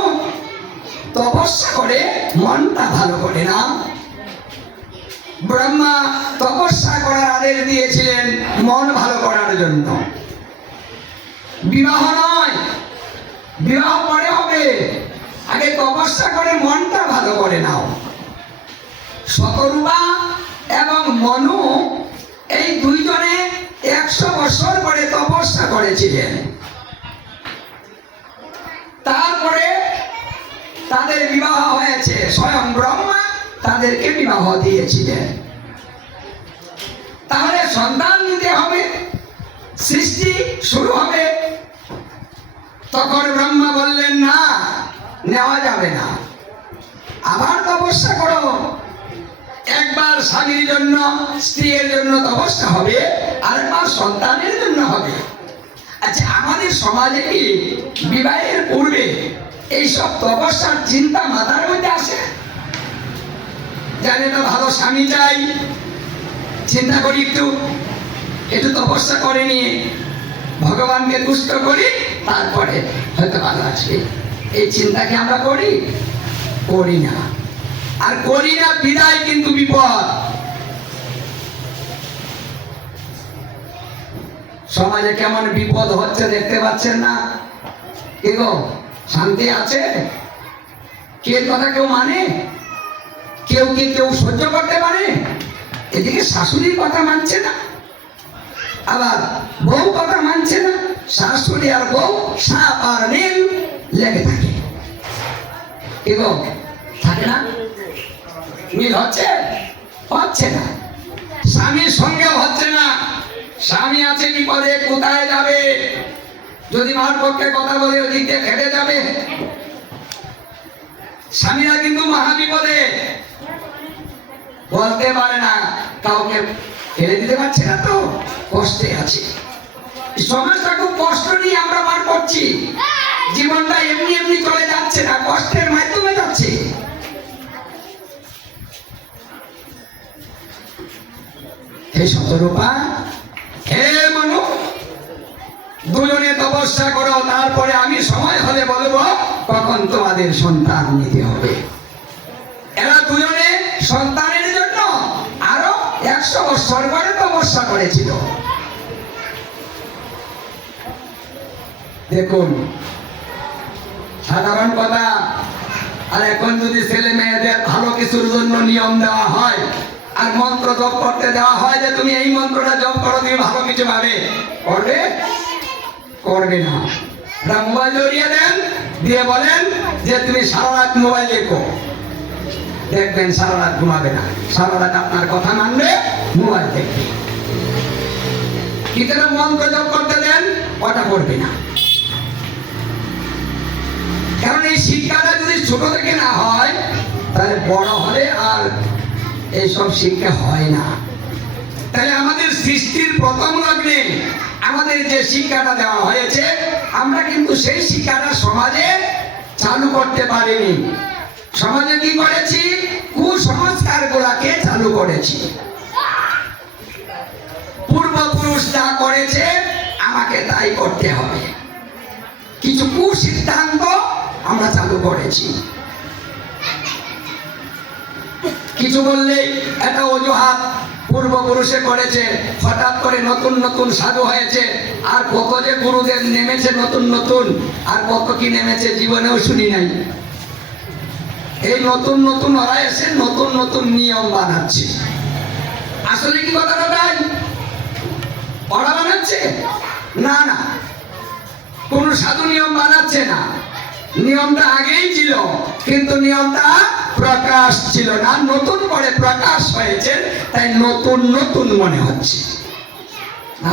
তপস্যা করে মনটা ভালো করে না। ব্রহ্মা তপস্যা করার আদেশ দিয়েছিলেন মন ভালো করার জন্য। বিবাহ নয়, বিবাহ পরে হবে, আগে তপস্যা করে মনটা ভালো করে নাও। শতরূপা এবং মনু এই দুইজনে 100 বছর করে তপস্যা করেছিলেন। তারপরে তাদের বিবাহ হয়েছে, স্বয়ং ব্রহ্মা তাদেরকে বিবাহ দিয়েছিলেন। তাহলে সন্তান নিতে হবে, সৃষ্টি শুরু হবে। তখন ব্রহ্মা বললেন না, নেওয়া যাবে না, আবার তপস্যা করো। একবার স্বামীর জন্য স্ত্রীর জন্য তপস্যা হবে, আরেকবার সন্তানের জন্য হবে। আচ্ছা, আমাদের সমাজে কি বিবাহের পূর্বে এইসব তপস্যার চিন্তা মাথার মধ্যে আসে? জানে না ভালো স্বামী চাই, চিন্তা করি একটু তপস্যা করে নিয়ে ভগবানকে তুষ্ট করি, তারপরে হয়তো ভালো আসবে। এই চিন্তাকে আমরা করি না। আর করি না বিদায় কিন্তু বিপদ। সমাজে কেমন বিপদ হচ্ছে দেখতে পাচ্ছেন না? কি গো, শান্তি আছে? কে কথা কেউ মানে? কেউ সহ্য করতে পারে? এদিকে শাশুড়ির কথা মানছে না, আবার বউ কথা মানছে না। শাশুড়ি আর বউ সাপ আর নীল লেগে থাকে। কি গো, থাকে না? মিল হচ্ছে না। স্বামীর সঙ্গেও হচ্ছে না। স্বামী আছে বিপদে, কোথায় যাবে? যদি মার পক্ষে কথা বলে ওদিক দিয়ে খেটে যাবে। স্বামীরা কিন্তু মহা বিপদে, বলতে পারে না, কাউকে ফেলে দিতে পারছে না, তো কষ্টে আছে। সমাজটা খুব কষ্ট নিয়ে আমরা পার করছি। জীবনটা এমনি চলে যাচ্ছে না, কষ্টের মাধ্যমে যাচ্ছে। হে শতরূপা, হে মনু, দুজনে তপস্যা করো, তারপরে আমি সময় হলে বলবো কখন তোমাদের সন্তান নিতে হবে। এরা দুজনে সন্তানের জন্য আরো 100 বছর করে তপস্যা করেছিল। দেখুন, সাধারণ কথা। আর এখন যদি ছেলে মেয়েদের ভালো কিছুর জন্য নিয়ম দেওয়া হয় আর মন্ত্র জপ করতে দেওয়া হয় যে তুমি এই মন্ত্রটা জপ করো, তুমি ভালো কিছু পাবে, করবে না। মোবাইল জড়িয়ে দেন, দিয়ে বলেন যে তুমি সারা রাত মোবাইল দেখো, দেখবেন সারা রাত ঘুমাবে না। সারা রাত আপনার কথা মানবে, মোবাইল দেখবে। কিন্তু মন্ত্র জপ করতে দেন, ওটা করবে না। শিক্ষাটা যদি ছোট থেকে না হয় তাহলে বড় হলে আর এইসব শিক্ষা হয় না। তাহলে আমাদের সৃষ্টির প্রথম লগ্নে আমাদের যে শিক্ষাটা দেওয়া হয়েছে আমরা কিন্তু সেই শিক্ষাটা সমাজে চালু করতে পারিনি। সমাজে কি করেছি? কুসংস্কার গুলাকে চালু করেছি। পূর্বপুরুষ যা করেছে আমাকে তাই করতে হবে, কিছু কুসিদ্ধান্ত আমরা চালু করেছি। কিছু বললেই এটা অজুহাত, পূর্বপুরুষে করেছে, হঠাৎ করে নতুন নতুন সাধু হয়েছে, আর কত যে গুরুদেব নেমেছে নতুন নতুন, আর কত কি নেমেছে জীবনেও শুনি নাই। এই নতুন নতুন ওরা এসে নতুন নতুন নিয়ম বানাচ্ছে। আসলে কি কথাটা তাই? ওরা বানাচ্ছে না, না, কোন সাধু নিয়ম বানাচ্ছে না। নিয়মটা আগেই ছিল, কিন্তু নিয়মটা প্রকাশ ছিল না, নতুন করে প্রকাশ হয়েছে, তাই নতুন নতুন মনে হচ্ছে,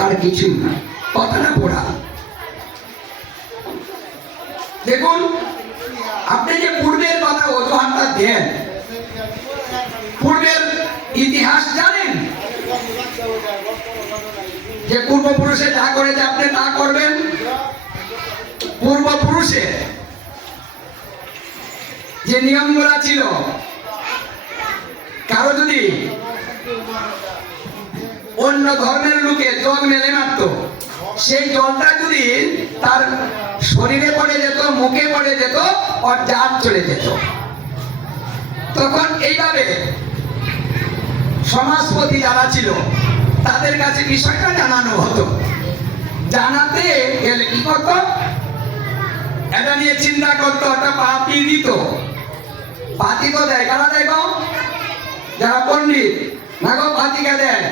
আর কিছু না। কথাটা পুরা দেখুন, আপনি যে পূর্বের কথা অজুহাতটা দেন, পূর্বের ইতিহাস জানেন যে পূর্বপুরুষে যা করেছে আপনি তা করবেন? পূর্বপুরুষে যে নিয়মগুলা ছিল, কারো যদি অন্য ধর্মের লোকে জল মেলে মারত, সেই জলটা যদি তার শরীরে পড়ে যেত, মুখে পড়ে যেত, আর জাত চলে যেত। তখন এইভাবে সমাজপতি যারা ছিল তাদের কাছে বিষয়টা জানানো হতো। জানাতে গেলে কি করতো? এটা নিয়ে চিন্তা করতো, একটা পাতি দিত। পাতি তো দেয়, কারা দেয় গো? যারা পণ্ডিত, না গো পাতিকা দেয়।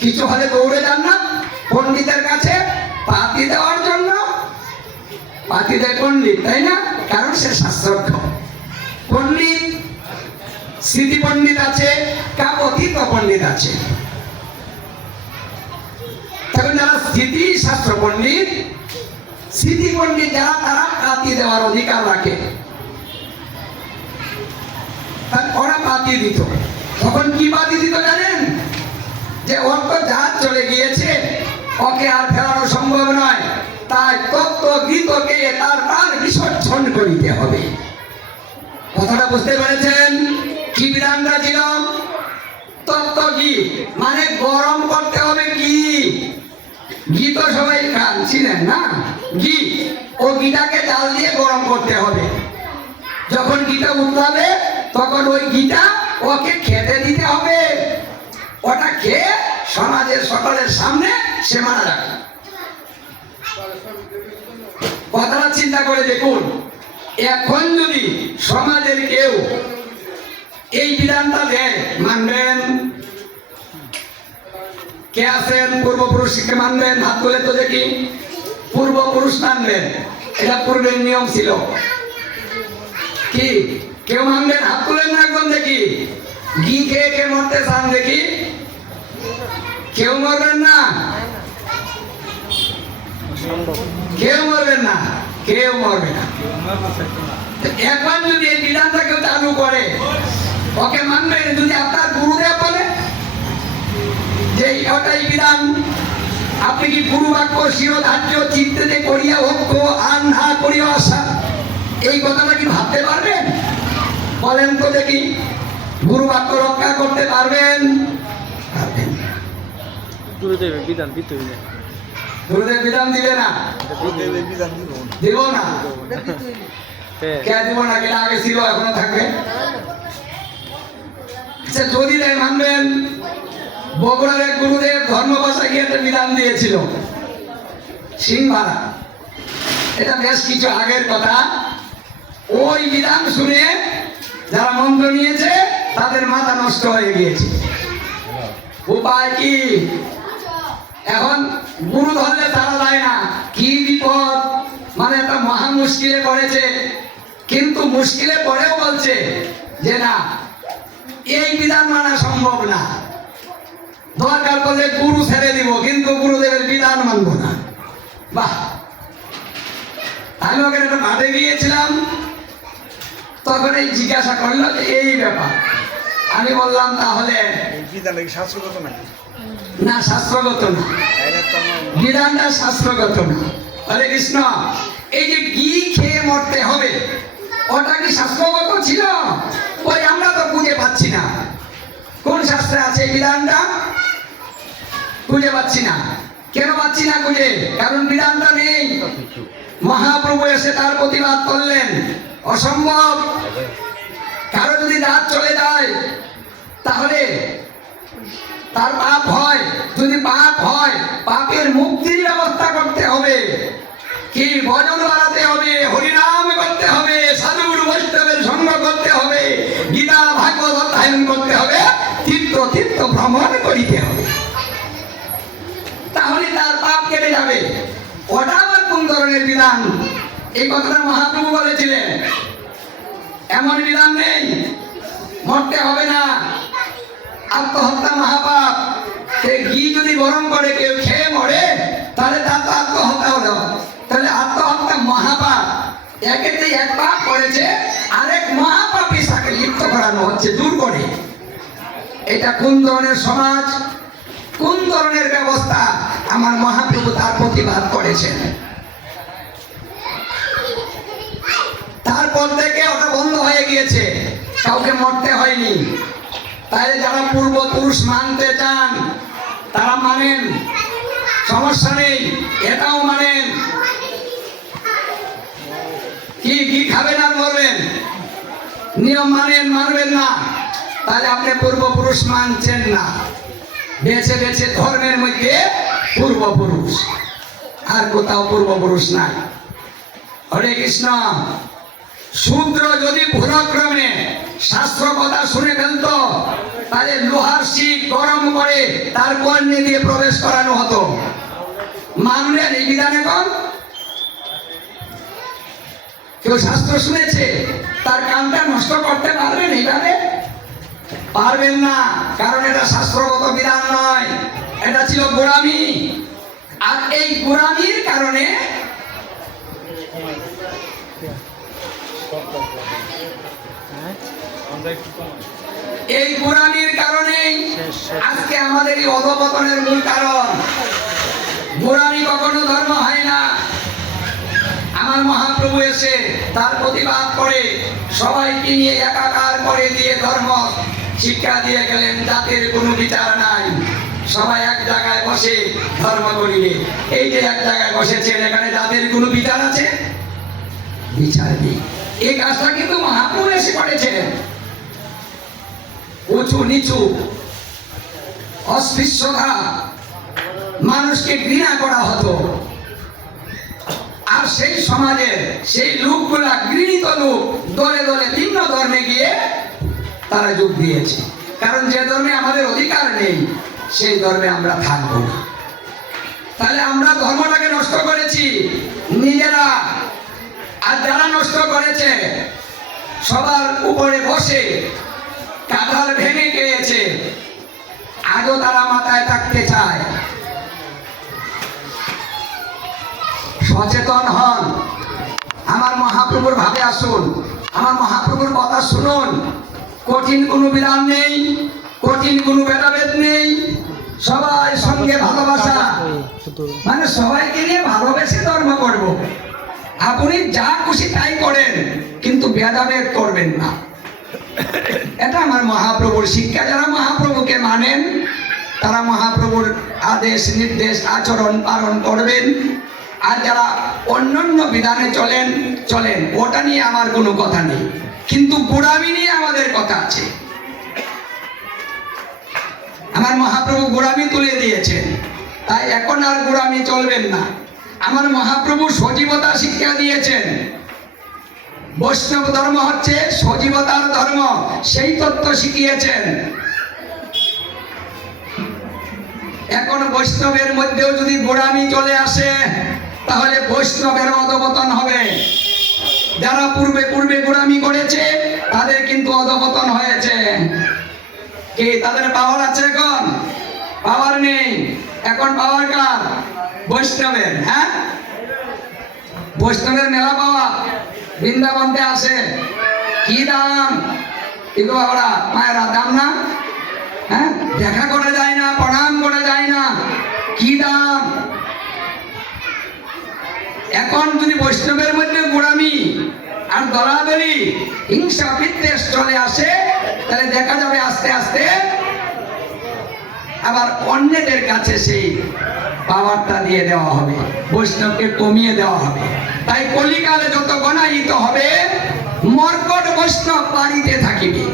কিছু হলে দৌড়ে যান না পণ্ডিতের কাছে পাতি দেওয়ার জন্য। পাতি দেয় পণ্ডিত, তাই না? কারণ সে শাস্ত্রজ্ঞ। পণ্ডিত স্মৃতি পণ্ডিত আছে, কাকথিত পণ্ডিত আছে। তখন যারা স্মৃতি শাস্ত্র পণ্ডিত, স্মৃতি পণ্ডিত যারা, তারা পাতি দেওয়ার অধিকার রাখে, ওরা পাতি দিত। তখন কি পাতি দিত জানেন? যে ওর তো জাত চলে গিয়েছে, ওকে আর ফেরানো সম্ভব নয়, তাই তত্ত্ব গীতকে তার প্রাণ বিসর্জন করিতে হবে। কথাটা বুঝতে পেরেছেন? কি বিধানটা ছিল? তত্ত্ব গীত মানে গরম করতে হবে। কি ঘি তো সবাই ছিলেন না, ঘি, ও ঘিটাকে জাল দিয়ে গরম করতে হবে। যখন ঘিটা উঠবে তখন ওই ঘিটা ওকে খেতে দিতে হবে। ওটা খেয়ে সমাজের সকলের সামনে সে মারা যাবে। কথাটা চিন্তা করে দেখুন, এখন যদি সমাজের কেউ এই বিধানটা দেয়, মানবেন? কে আছেন পূর্বপুরুষকে মানবেন? হাত তুলে তো দেখি। পূর্বপুরুষ মানবেন, এটা পূর্বের নিয়ম ছিল। কি কেউ মানবেন? হাত তুলেন না একদম দেখি। ঘি খেয়ে কে মরতে চান দেখি? কেউ মরবেন না, কেউ মরবেন না, কেউ মরবে না। এখন যদি এই বিধানটা কেউ চালু করে, ওকে মানবেন? যদি আপনার গুরুদেব বলে যে ওটাই বিধান, আপনি কি গুরু বাক্য শিরোধার্য চিত্তে করিয়া ঐক্য আর না করিয়া আসা, এই কথাটা কি ভাবতে পারবেন? বলেন তো দেখি, গুরু বাক্য রক্ষা করতে পারবেন? পারবেন না। গুরুদেবের বিধান দিতে হইলে গুরুদেব বিধান দিবে না, দিব না। কে দিব না? কেটা আগে ছিল, এখনো থাকবে। আচ্ছা, যদি দেয় মানবেন? বগুড়ার এক গুরুদেব ধর্মপাশায় গিয়ে একটা বিধান দিয়েছিল, সিংহারা। এটা বেশ কিছু আগের কথা। ওই বিধান শুনে যারা মন্ত্র নিয়েছে তাদের মাথা নষ্ট হয়ে গিয়েছে। উপায় কি? এখন গুরু ধরলে তারা যায় না, কি বিপদ, মানে একটা মহা মুশকিলে পড়েছে। কিন্তু মুশকিলে পড়েও বলছে যে না, এই বিধান মানা সম্ভব না, দরকার করলে গুরু ছেড়ে দিব, কিন্তু গুরুদেবের বিধান মানবো না। বাহ, আমি ওখানে একটা মাঠে গিয়েছিলাম, তখন এই জিজ্ঞাসা করলো যে এই ব্যাপার। আমি বললাম তাহলে এই বিধানটা কি শাস্ত্রগত নাকি? না, শাস্ত্রগত না, তাইলে তো আমার বিধানটা শাস্ত্রগত না। হরে কৃষ্ণ। এই যে ঘি খেয়ে মরতে হবে, ওটা কি শাস্ত্রগত ছিল? ওই আমরা তো খুঁজে পাচ্ছি না কোন শাস্ত্রে আছে এই বিধানটা, খুঁজে পাচ্ছি না। কেন পাচ্ছি না খুঁজে? কারণ বিধানটা নেই। মহাপ্রভু এসে তার প্রতিবাদ করলেন, অসম্ভব। কারো যদি দাঁত চলে যায় তাহলে তার পাপ হয়, যদি পাপ হয় পাপের মুক্তির ব্যবস্থা করতে হবে। কি ভজন বাড়াতে হবে, হরিনাম করতে হবে, সাধুগুরু বৈষ্ণবের সঙ্গ করতে হবে, গীতা ভাগবত অধ্যয়ন করতে হবে, তীর্থ তীর্থ ভ্রমণ করিতে হবে, তাহলে তার পাপ কেটে যাবে। ওটা আবার কোন ধরনের বিধান? এই কথাটা মহাপ্রভু বলেছিলেন। এমন বিধান নেই, মরতে হবে না, আত্মহত্যা মহাপাপ। সে ঘি যদি গরম করে কেউ খেয়ে মরে, তাহলে তার তো আত্মহত্যা হলো, তাহলে আত্মহত্যা মহাপাপ। একেতে এক পাপ করেছে, আরেক মহাপাপী তাকে লিপ্ত করানো হচ্ছে দূর করে। এটা কোন ধরনের সমাজ, কোন ধরনের ব্যবস্থা? আমার মহাপ্রভু তার প্রতিবাদ করেছেন। তারপর থেকে ওটা বন্ধ হয়ে গিয়েছে, কাউকে মরতে হয়নি। তাই যারা পূর্বপুরুষ মানতে চান তারা মানেন, সমস্যা নেই, এটাও মানেন। কি কি খাবেন আর মরবেন, নিয়ম মানেন, মানবেন না, তাহলে আপনি পূর্বপুরুষ মানছেন না। বেছে বেছে ধর্মের মধ্যে পূর্বপুরুষ, আর কোথাও পূর্বপুরুষ নাই। হরে কৃষ্ণ। শূদ্র যদি ভুলক্রমে শাস্ত্র কথা শুনে ফেলত, তাহলে লোহার শিক গরম করে তার কর্ণে দিয়ে প্রবেশ করানো হতো। মানলেন এই বিধান? এখন কেউ শাস্ত্র শুনেছে, তার কানটা নষ্ট করতে পারবেন এইভাবে? পারবেন না, কারণ এটা শাস্ত্রগত বিধান নয়, এটা ছিল গোড়ামি। আর এই গোড়ামির কারণে এই গোড়ামির কারণেই আজকে আমাদের এই অধপতনের মূল কারণ। গোড়ামি কখনো ধর্ম হয় না। আমার মহাপ্রভু এসে তার প্রতিবাদ করে সবাইকে নিয়ে একাকার করে দিয়ে ধর্ম শিক্ষা দিয়ে গেলেন। জাতির কোনো বিচার নাই, সবাই এক জায়গায় বসে ধর্ম করিবে। এই যে এক জায়গায় বসেছেন, এখানে জাতির কোনো বিচার আছে? বিচার নেই। এই কাজটা কিন্তু মহাপ্রভু এসে করেছেন। উঁচু নিচু, অস্পৃশ্যতা, মানুষকে ঘৃণা করা হতো। আর সেই সমাজে সেই লোকগুলা, ঘৃণিত লোক, দলে দলে ভিন্ন ধর্মে গিয়ে তারা যোগ দিয়েছে। কারণ যে ধর্মে আমাদের অধিকার নেই, সেই ধর্মে আমরা থাকবো না। তাহলে আমরা ধর্মটাকে নষ্ট করেছি নিজেরা। আর যারা নষ্ট করেছে, সবার উপরে বসে কাঁঠাল ভেঙে খেয়েছে, আজও তারা মাথায় থাকতে চায়। সচেতন হন, আমার মহাপ্রভুর ভাবে আসুন, আমার মহাপ্রভুর কথা শুনুন। কঠিন কোনো বিধান নেই, কঠিন কোনো ভেদাভেদ নেই, সবাই সঙ্গে ভালোবাসা, মানে সবাইকে নিয়ে ভালোবেসে ধর্ম করব। আপনি যা খুশি তাই করেন, কিন্তু ভেদাভেদ করবেন না। এটা আমার মহাপ্রভুর শিক্ষা। যারা মহাপ্রভুকে মানেন তারা মহাপ্রভুর আদেশ নির্দেশ আচরণ পালন করবেন। আর যারা অন্যান্য বিধানে চলেন চলেন, ওটা নিয়ে আমার কোনো কথা নেই, কিন্তু গোড়ামি নিয়ে আমাদের কথা আছে। আমার মহাপ্রভু গোড়ামি তুলে দিয়েছেন, তাই এখন আর গোড়ামি চলবেন না। আমার মহাপ্রভু সজীবতা শিক্ষা দিয়েছেন। বৈষ্ণব ধর্ম হচ্ছে সজীবতার ধর্ম, সেই তত্ত্ব শিখিয়েছেন। এখন বৈষ্ণবের মধ্যেও যদি গোড়ামি চলে আসে, তাহলে বৈষ্ণবের অধপতন হবে। যারা পূর্বে পূর্বে গোড়ামি করেছে, তাদের কিন্তু অধপতন হয়েছে। কি তাদের পাওয়ার আছে? এখন পাওয়ার নেই। এখন পাওয়ার কার? বৈষ্ণবের। হ্যাঁ, বৈষ্ণবের মেলা পাওয়া বৃন্দাবনতে আসে, কি দাম কিন্তু ওরা মায়েরা দাম না, হ্যাঁ দেখা করে যায় না, প্রণাম করে যায় না, কি দাম। এখন যদি বৈষ্ণবের মধ্যে গোড়ামি আর দলাদলি হিংসা বিদ্বেষ চলে আসে, তাহলে দেখা যাবে আস্তে আস্তে আবার অন্যদের কাছে সেই পাওয়ারটা দিয়ে দেওয়া হবে, বৈষ্ণবকে কমিয়ে দেওয়া হবে। তাই কলিকালে যত গণায়িত হবে, মর্কট বৈষ্ণব বাড়িতে থাকিবে।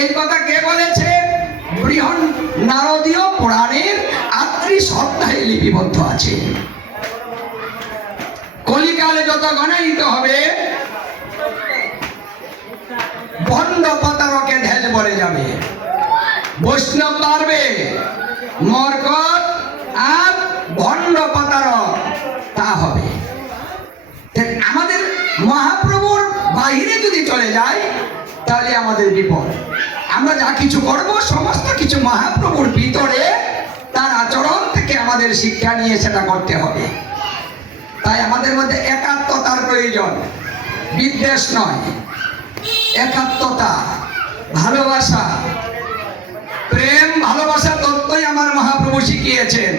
এই কথা কে বলেছে? বৃহৎ নারদীয় পুরাণের 38 অধ্যায়ে লিপিবদ্ধ আছে। কলিকালে যত গণায়িত হবে, ভণ্ড প্রতারকে ধ্যান বলে যাবে, বৈষ্ণব বাড়বে, মর্কট আর ভণ্ড প্রতারক তা হবে। আমাদের মহাপ্রভুর বাহিরে যদি চলে যায়, তাহলে আমাদের বিপদ। আমরা যা কিছু করব সমস্ত কিছু মহাপ্রভুর ভিতরে, তার আচরণ থেকে আমাদের শিক্ষা নিয়ে সেটা করতে হবে। তাই আমাদের মধ্যে একাত্মতার প্রয়োজন, বিদ্বেষ নয়, একাত্মতা, ভালোবাসা, প্রেম ভালোবাসা তত্ত্বই আমার মহাপ্রভু শিখিয়েছেন।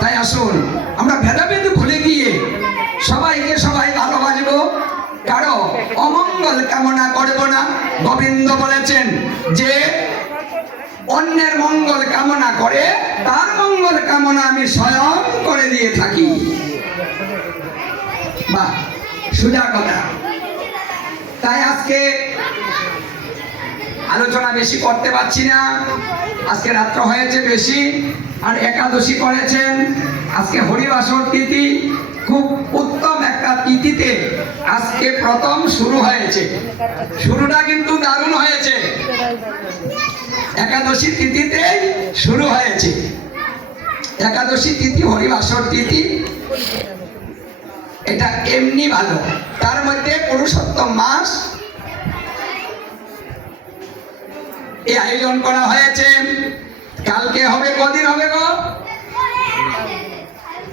তাই আসুন আমরা ভেদাভেদ ভুলে গিয়ে সবাইকে সবাই ভালোবাসবো, কারো অমঙ্গল কামনা করব না। গোবিন্দ বলেছেন যে অন্যের মঙ্গল কামনা করে, তার মঙ্গল কামনা আমি স্বয়ং করে দিয়ে থাকি। বাহ, সোজা কথা। তাই আজকে আলোচনা বেশি করতে পারছি না, আজকে রাত্র হয়েছে বেশি, আর একাদশী করেছেন, আজকে হরিবাসর তিথি, খুব উত্তম একটা তিথিতে আজকে প্রথম শুরু হয়েছে। শুরুটা কিন্তু দারুণ হয়েছে, একাদশী তিথিতে শুরু হয়েছে। একাদশী তিথি, হরিবাসর তিথি, এটা এমনি ভালো। তার মধ্যে পুরুষোত্তম মাস এই আয়োজন করা হয়েছে। কালকে হবে, কদিন হবে গো?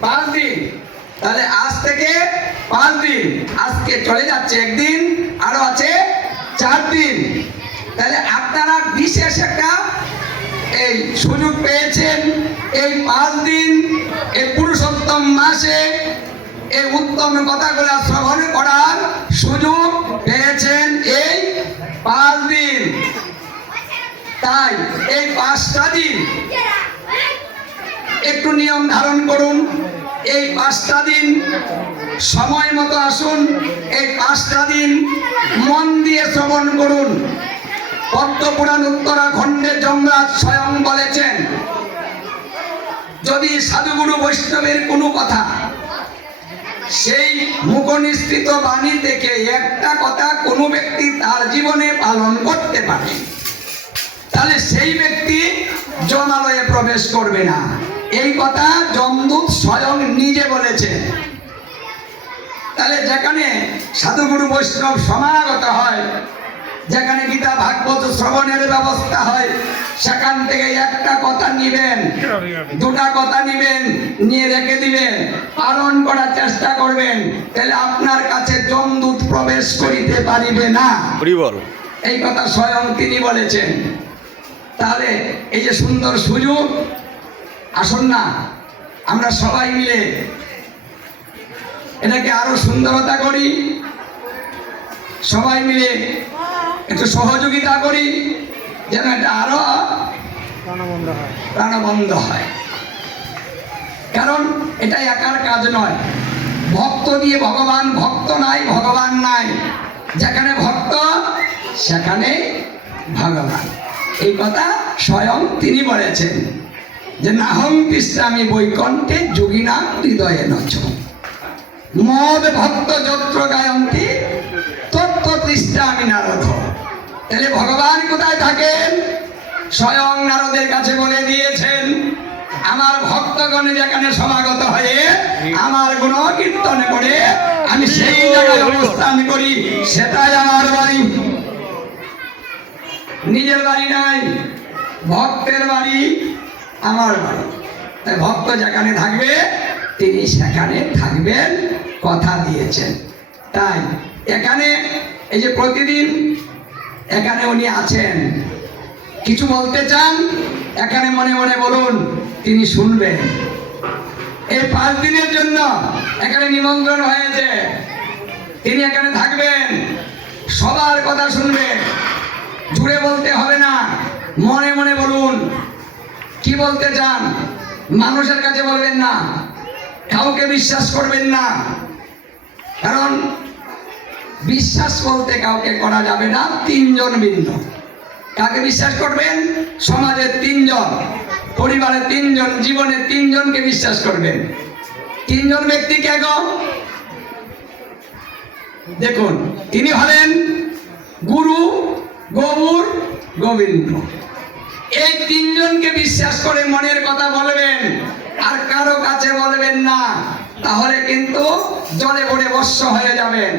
5 দিন। তাহলে আজ থেকে 5 দিন, আজকে চলে যাচ্ছে একদিন, আরো আছে 4 দিন। তাহলে আপনারা বিশেষ একটা এই সুযোগ পেয়েছেন, এই 5 দিন এই পুরুষোত্তম মাসে এই উত্তম কথাগুলো শ্রবণ করার সুযোগ পেয়েছেন এই 5 দিন। তাই এই 5টা দিন একটু নিয়ম ধারণ করুন, এই 5টা দিন সময় মতো আসুন, এই 5টা দিন মন দিয়ে শ্রবণ করুন। পদ্মপুরাণ উত্তরাখণ্ডে যমরাজ স্বয়ং বলেছেন, যদি সাধুগুরু বৈষ্ণবের কোনো কথা সেই মুখনিসৃত বাণী থেকে একটা কথা কোনো ব্যক্তি তার জীবনে পালন করতে পারে, তাহলে সেই ব্যক্তি যমালয়ে প্রবেশ করবে না। এই কথা যমদূত স্বয়ং নিজে বলেছেন। তাহলে যেখানে সাধুগুরু বৈষ্ণব সমাগত হয়, যেখানে গীতা ভাগবত শ্রবণের ব্যবস্থা হয়, সেখান থেকে একটা কথা নিবেন, 2টা কথা নিবেন, নিয়ে রেখে দিবেন, পালন করার চেষ্টা করবেন, তাহলে আপনার কাছে যমদূত প্রবেশ করিতে পারিবে না। এই কথা স্বয়ং তিনি বলেছেন। তাহলে এই যে সুন্দর সুযোগ, আসুন না আমরা সবাই মিলে এটাকে আরো সুন্দরতা করি, সবাই মিলে একটু সহযোগিতা করি, যেন এটা আরো প্রাণবন্ধ হয়। কারণ এটা একার কাজ নয়, ভক্ত দিয়ে ভগবান, ভক্ত নাই ভগবান নাই, যেখানে ভক্ত সেখানে ভগবান। এই কথা স্বয়ং তিনি বলেছেন যে নাহং তিষ্ঠামি বৈকণ্ঠে যোগিনা হৃদয়ে নচ, মদ ভক্ত যত্র গায়ন্তি তত্ত্ব তিষ্ঠামি নারদ। তাহলে ভগবান কোথায় থাকেন? স্বয়ং নারদের কাছে বলে দিয়েছেন, আমার ভক্তগণ যেখানে সমাগত হয়ে আমার গুণ কীর্তন করে আমি সেই জায়গায় অবস্থান করি, সেটাই আমার বাড়ি। নিজের বাড়ি নাই, ভক্তের বাড়ি আমার বাড়ি। তাই ভক্ত যেখানে থাকবে তিনি সেখানে থাকবেন, কথা দিয়েছেন। তাই এখানে এই যে প্রতিদিন এখানে উনি আছেন, কিছু বলতে চান এখানে মনে মনে বলুন, তিনি শুনবেন। এই 5 দিনের জন্য এখানে নিমন্ত্রণ হয়েছে, তিনি এখানে থাকবেন, সবার কথা শুনবেন। জুড়ে বলতে হবে না, মনে মনে বলুন কি বলতে চান। মানুষের কাছে বলবেন না, কাউকে বিশ্বাস করবেন না, কারণ বিশ্বাস বলতে কাউকে করা যাবে না। 3 জন ভিন্ন। কাকে বিশ্বাস করবেন? সমাজের 3 জন, পরিবারের 3 জন, জীবনের 3 জনকে বিশ্বাস করবেন। 3 জন ব্যক্তি কে গো? দেখুন, তিনি হলেন গুরু, গৌর, গোবিন্দ। এই 3 জনকে বিশ্বাস করে মনের কথা বলবেন, আর কারো কাছে বলবেন না, তাহলে কিন্তু জলে পড়ে ভস্ম হয়ে যাবেন।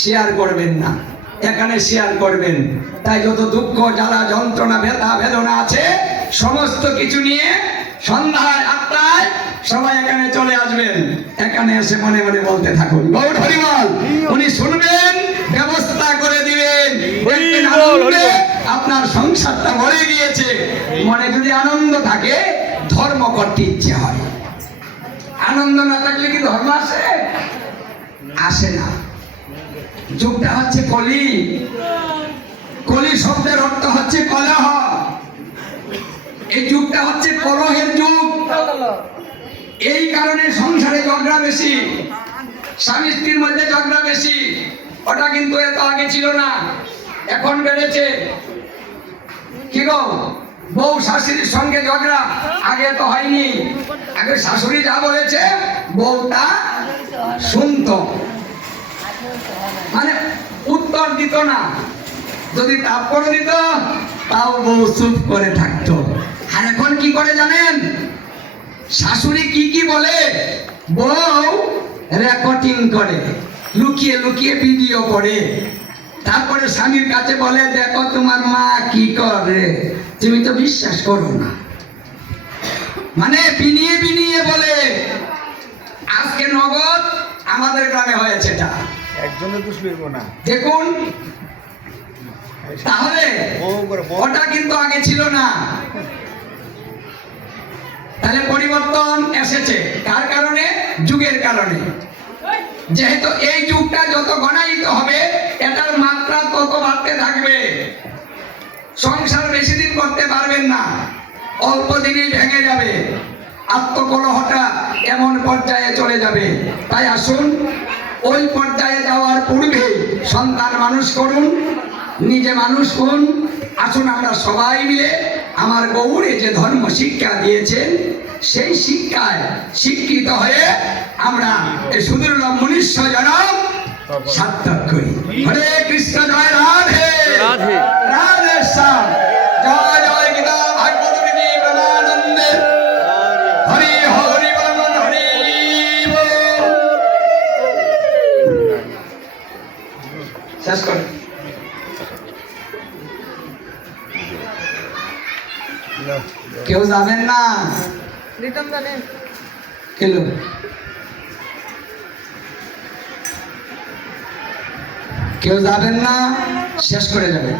শেয়ার করবেন না, এখানে শেয়ার করবেন। তাই যত দুঃখ, জ্বালা, যন্ত্রণা, ব্যথা, বেদনা আছে, সমস্ত কিছু নিয়ে সন্ধ্যায় 8টায় সবাই এখানে চলে আসবেন। এখানে এসে মনে মনে বলতে থাকুন, গৌর হরিবল। উনি শুনবেন, ব্যবস্থা করে দিবেন। দেখবেন আনন্দে আপনার সংসারটা ভরে গিয়েছে। মনে যদি আনন্দ থাকে, ধর্ম করতে ইচ্ছে হয়। আনন্দ না থাকলে কি ধর্ম আসে? আসে না। যুগটা হচ্ছে কলি। কলি শব্দের অর্থ হচ্ছে কলহ। এই যুগটা হচ্ছে কলহের যুগ। এই কারণে সংসারে ঝগড়া বেশি, স্বামী স্ত্রীর মধ্যে ঝগড়া বেশি। ওটা কিন্তু এত আগে ছিল না, এখন বেড়েছে। কি গো, বউ শাশুড়ির সঙ্গে ঝগড়া, আগে তো হয়নি। আগে শাশুড়ি যা বলেছে বউটা শুনতো, মানে উত্তর দিত না। যদি তারপরে দিত, তাও বউ চুপ করে থাকতো। আর এখন কি করে জানেন? শাশুড়ি কি কি বলে, বউ রেকর্ডিং করে, লুকিয়ে লুকিয়ে ভিডিও করে। তারপরে স্বামীর কাছে বলে, দেখো তোমার মা কি করে, তুমি তো বিশ্বাস করো না। মানে বিনিয়ে বিনিয়ে বলে। আজকে নগদ আমাদের গ্রামে হয়েছে এটা। একজনে বুঝলইব না। দেখুন, তাহলে ওটা কিন্তু আগে ছিল না। তাহলে পরিবর্তন এসেছে কার কারণে? যুগের কারণে। যেহেতু এই যুগটা যত গণায়িত হবে, এটার মাত্রা তত বাড়তে থাকবে। সংসার বেশি দিন করতে পারবেন না, অল্প দিনই ভেঙে যাবে। আত্মকলহটা এমন পর্যায়ে চলে যাবে। তাই আসুন, ওই পর্যায়ে যাওয়ার পূর্বে সন্তান মানুষ করুন, নিজে মানুষ করুন। আসুন আমরা সবাই মিলে আমার গৌড়ে যে ধর্ম শিক্ষা দিয়েছেন, সেই শিক্ষায় শিক্ষিত হয়ে আমরা এই সুদূর্লভ মনুষ্য জনম সার্থক করি। হরে কৃষ্ণ, জয় রাধে রাধে। রাধে শ্যাম, জয় জয় গীতা ভাগবত গীতি ব্রহ্মানন্দে। হরি হরি বল, হরি বল। শেষ করে কেউ যাবেন না? কেলো কেউ যাবেন না? শেষ করে যাবেন।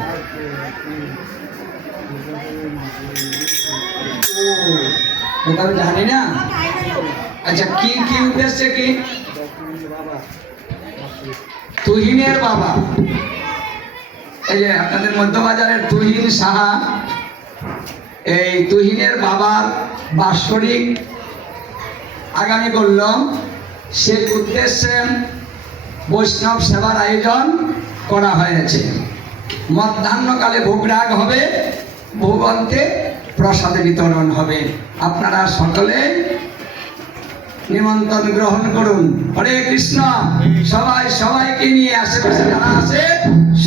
ওটা আমি জানি না। আচ্ছা, কি কি উদ্দেশ্যে? কি তুহিনের বাবা, এই যে আপনাদের মধ্যবাজারের তুহিন সাহা, এই তুহিনের বাবার বাৎসরিক আগামী করল। সেই উদ্দেশ্যে বৈষ্ণব সেবার আয়োজন করা হয়েছে। মধ্যাহ্নকালে ভোগরাগ হবে, ভোগান্তে প্রসাদ বিতরণ হবে। আপনারা সকলে নিমন্ত্রণ গ্রহণ করুন। হরে কৃষ্ণ। সবাই সবাইকে নিয়ে, আশেপাশে যারা আছে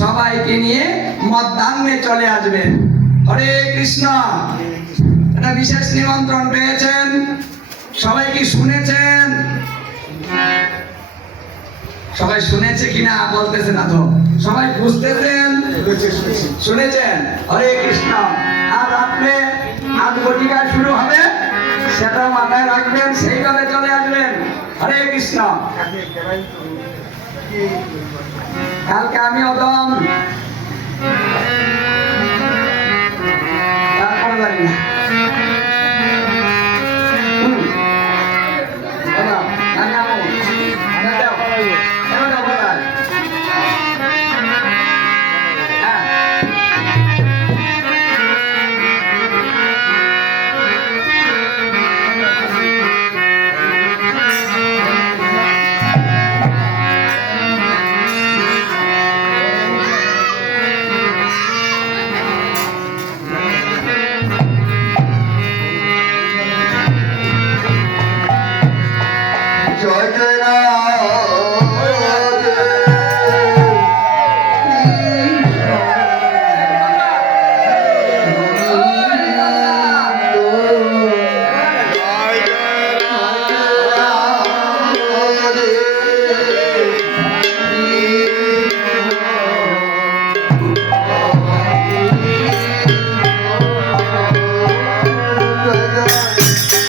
সবাইকে নিয়ে মধ্যাহ্নে চলে আসবেন। হরে কৃষ্ণ। একটা বিশেষ নিমন্ত্রণ পেয়েছেন, সবাই কি শুনেছেন? সবাই শুনেছে কিনা বলতেছে না তো, সবাই বুঝতেছেন? শুনেছেন? হরে কৃষ্ণ। আর রাত্রে 8 ঘটিকায় শুরু হবে, সেটা মাথায় রাখবেন, সেইভাবে চলে আসবেন। হরে কৃষ্ণ। কাজে কেরাই করুন কি কালকে আমি অদম তারপর জানি না। অদম, জানি আমো। আমরা যাও। এবার যাবো তাই। হ্যাঁ। জয় জয় রাম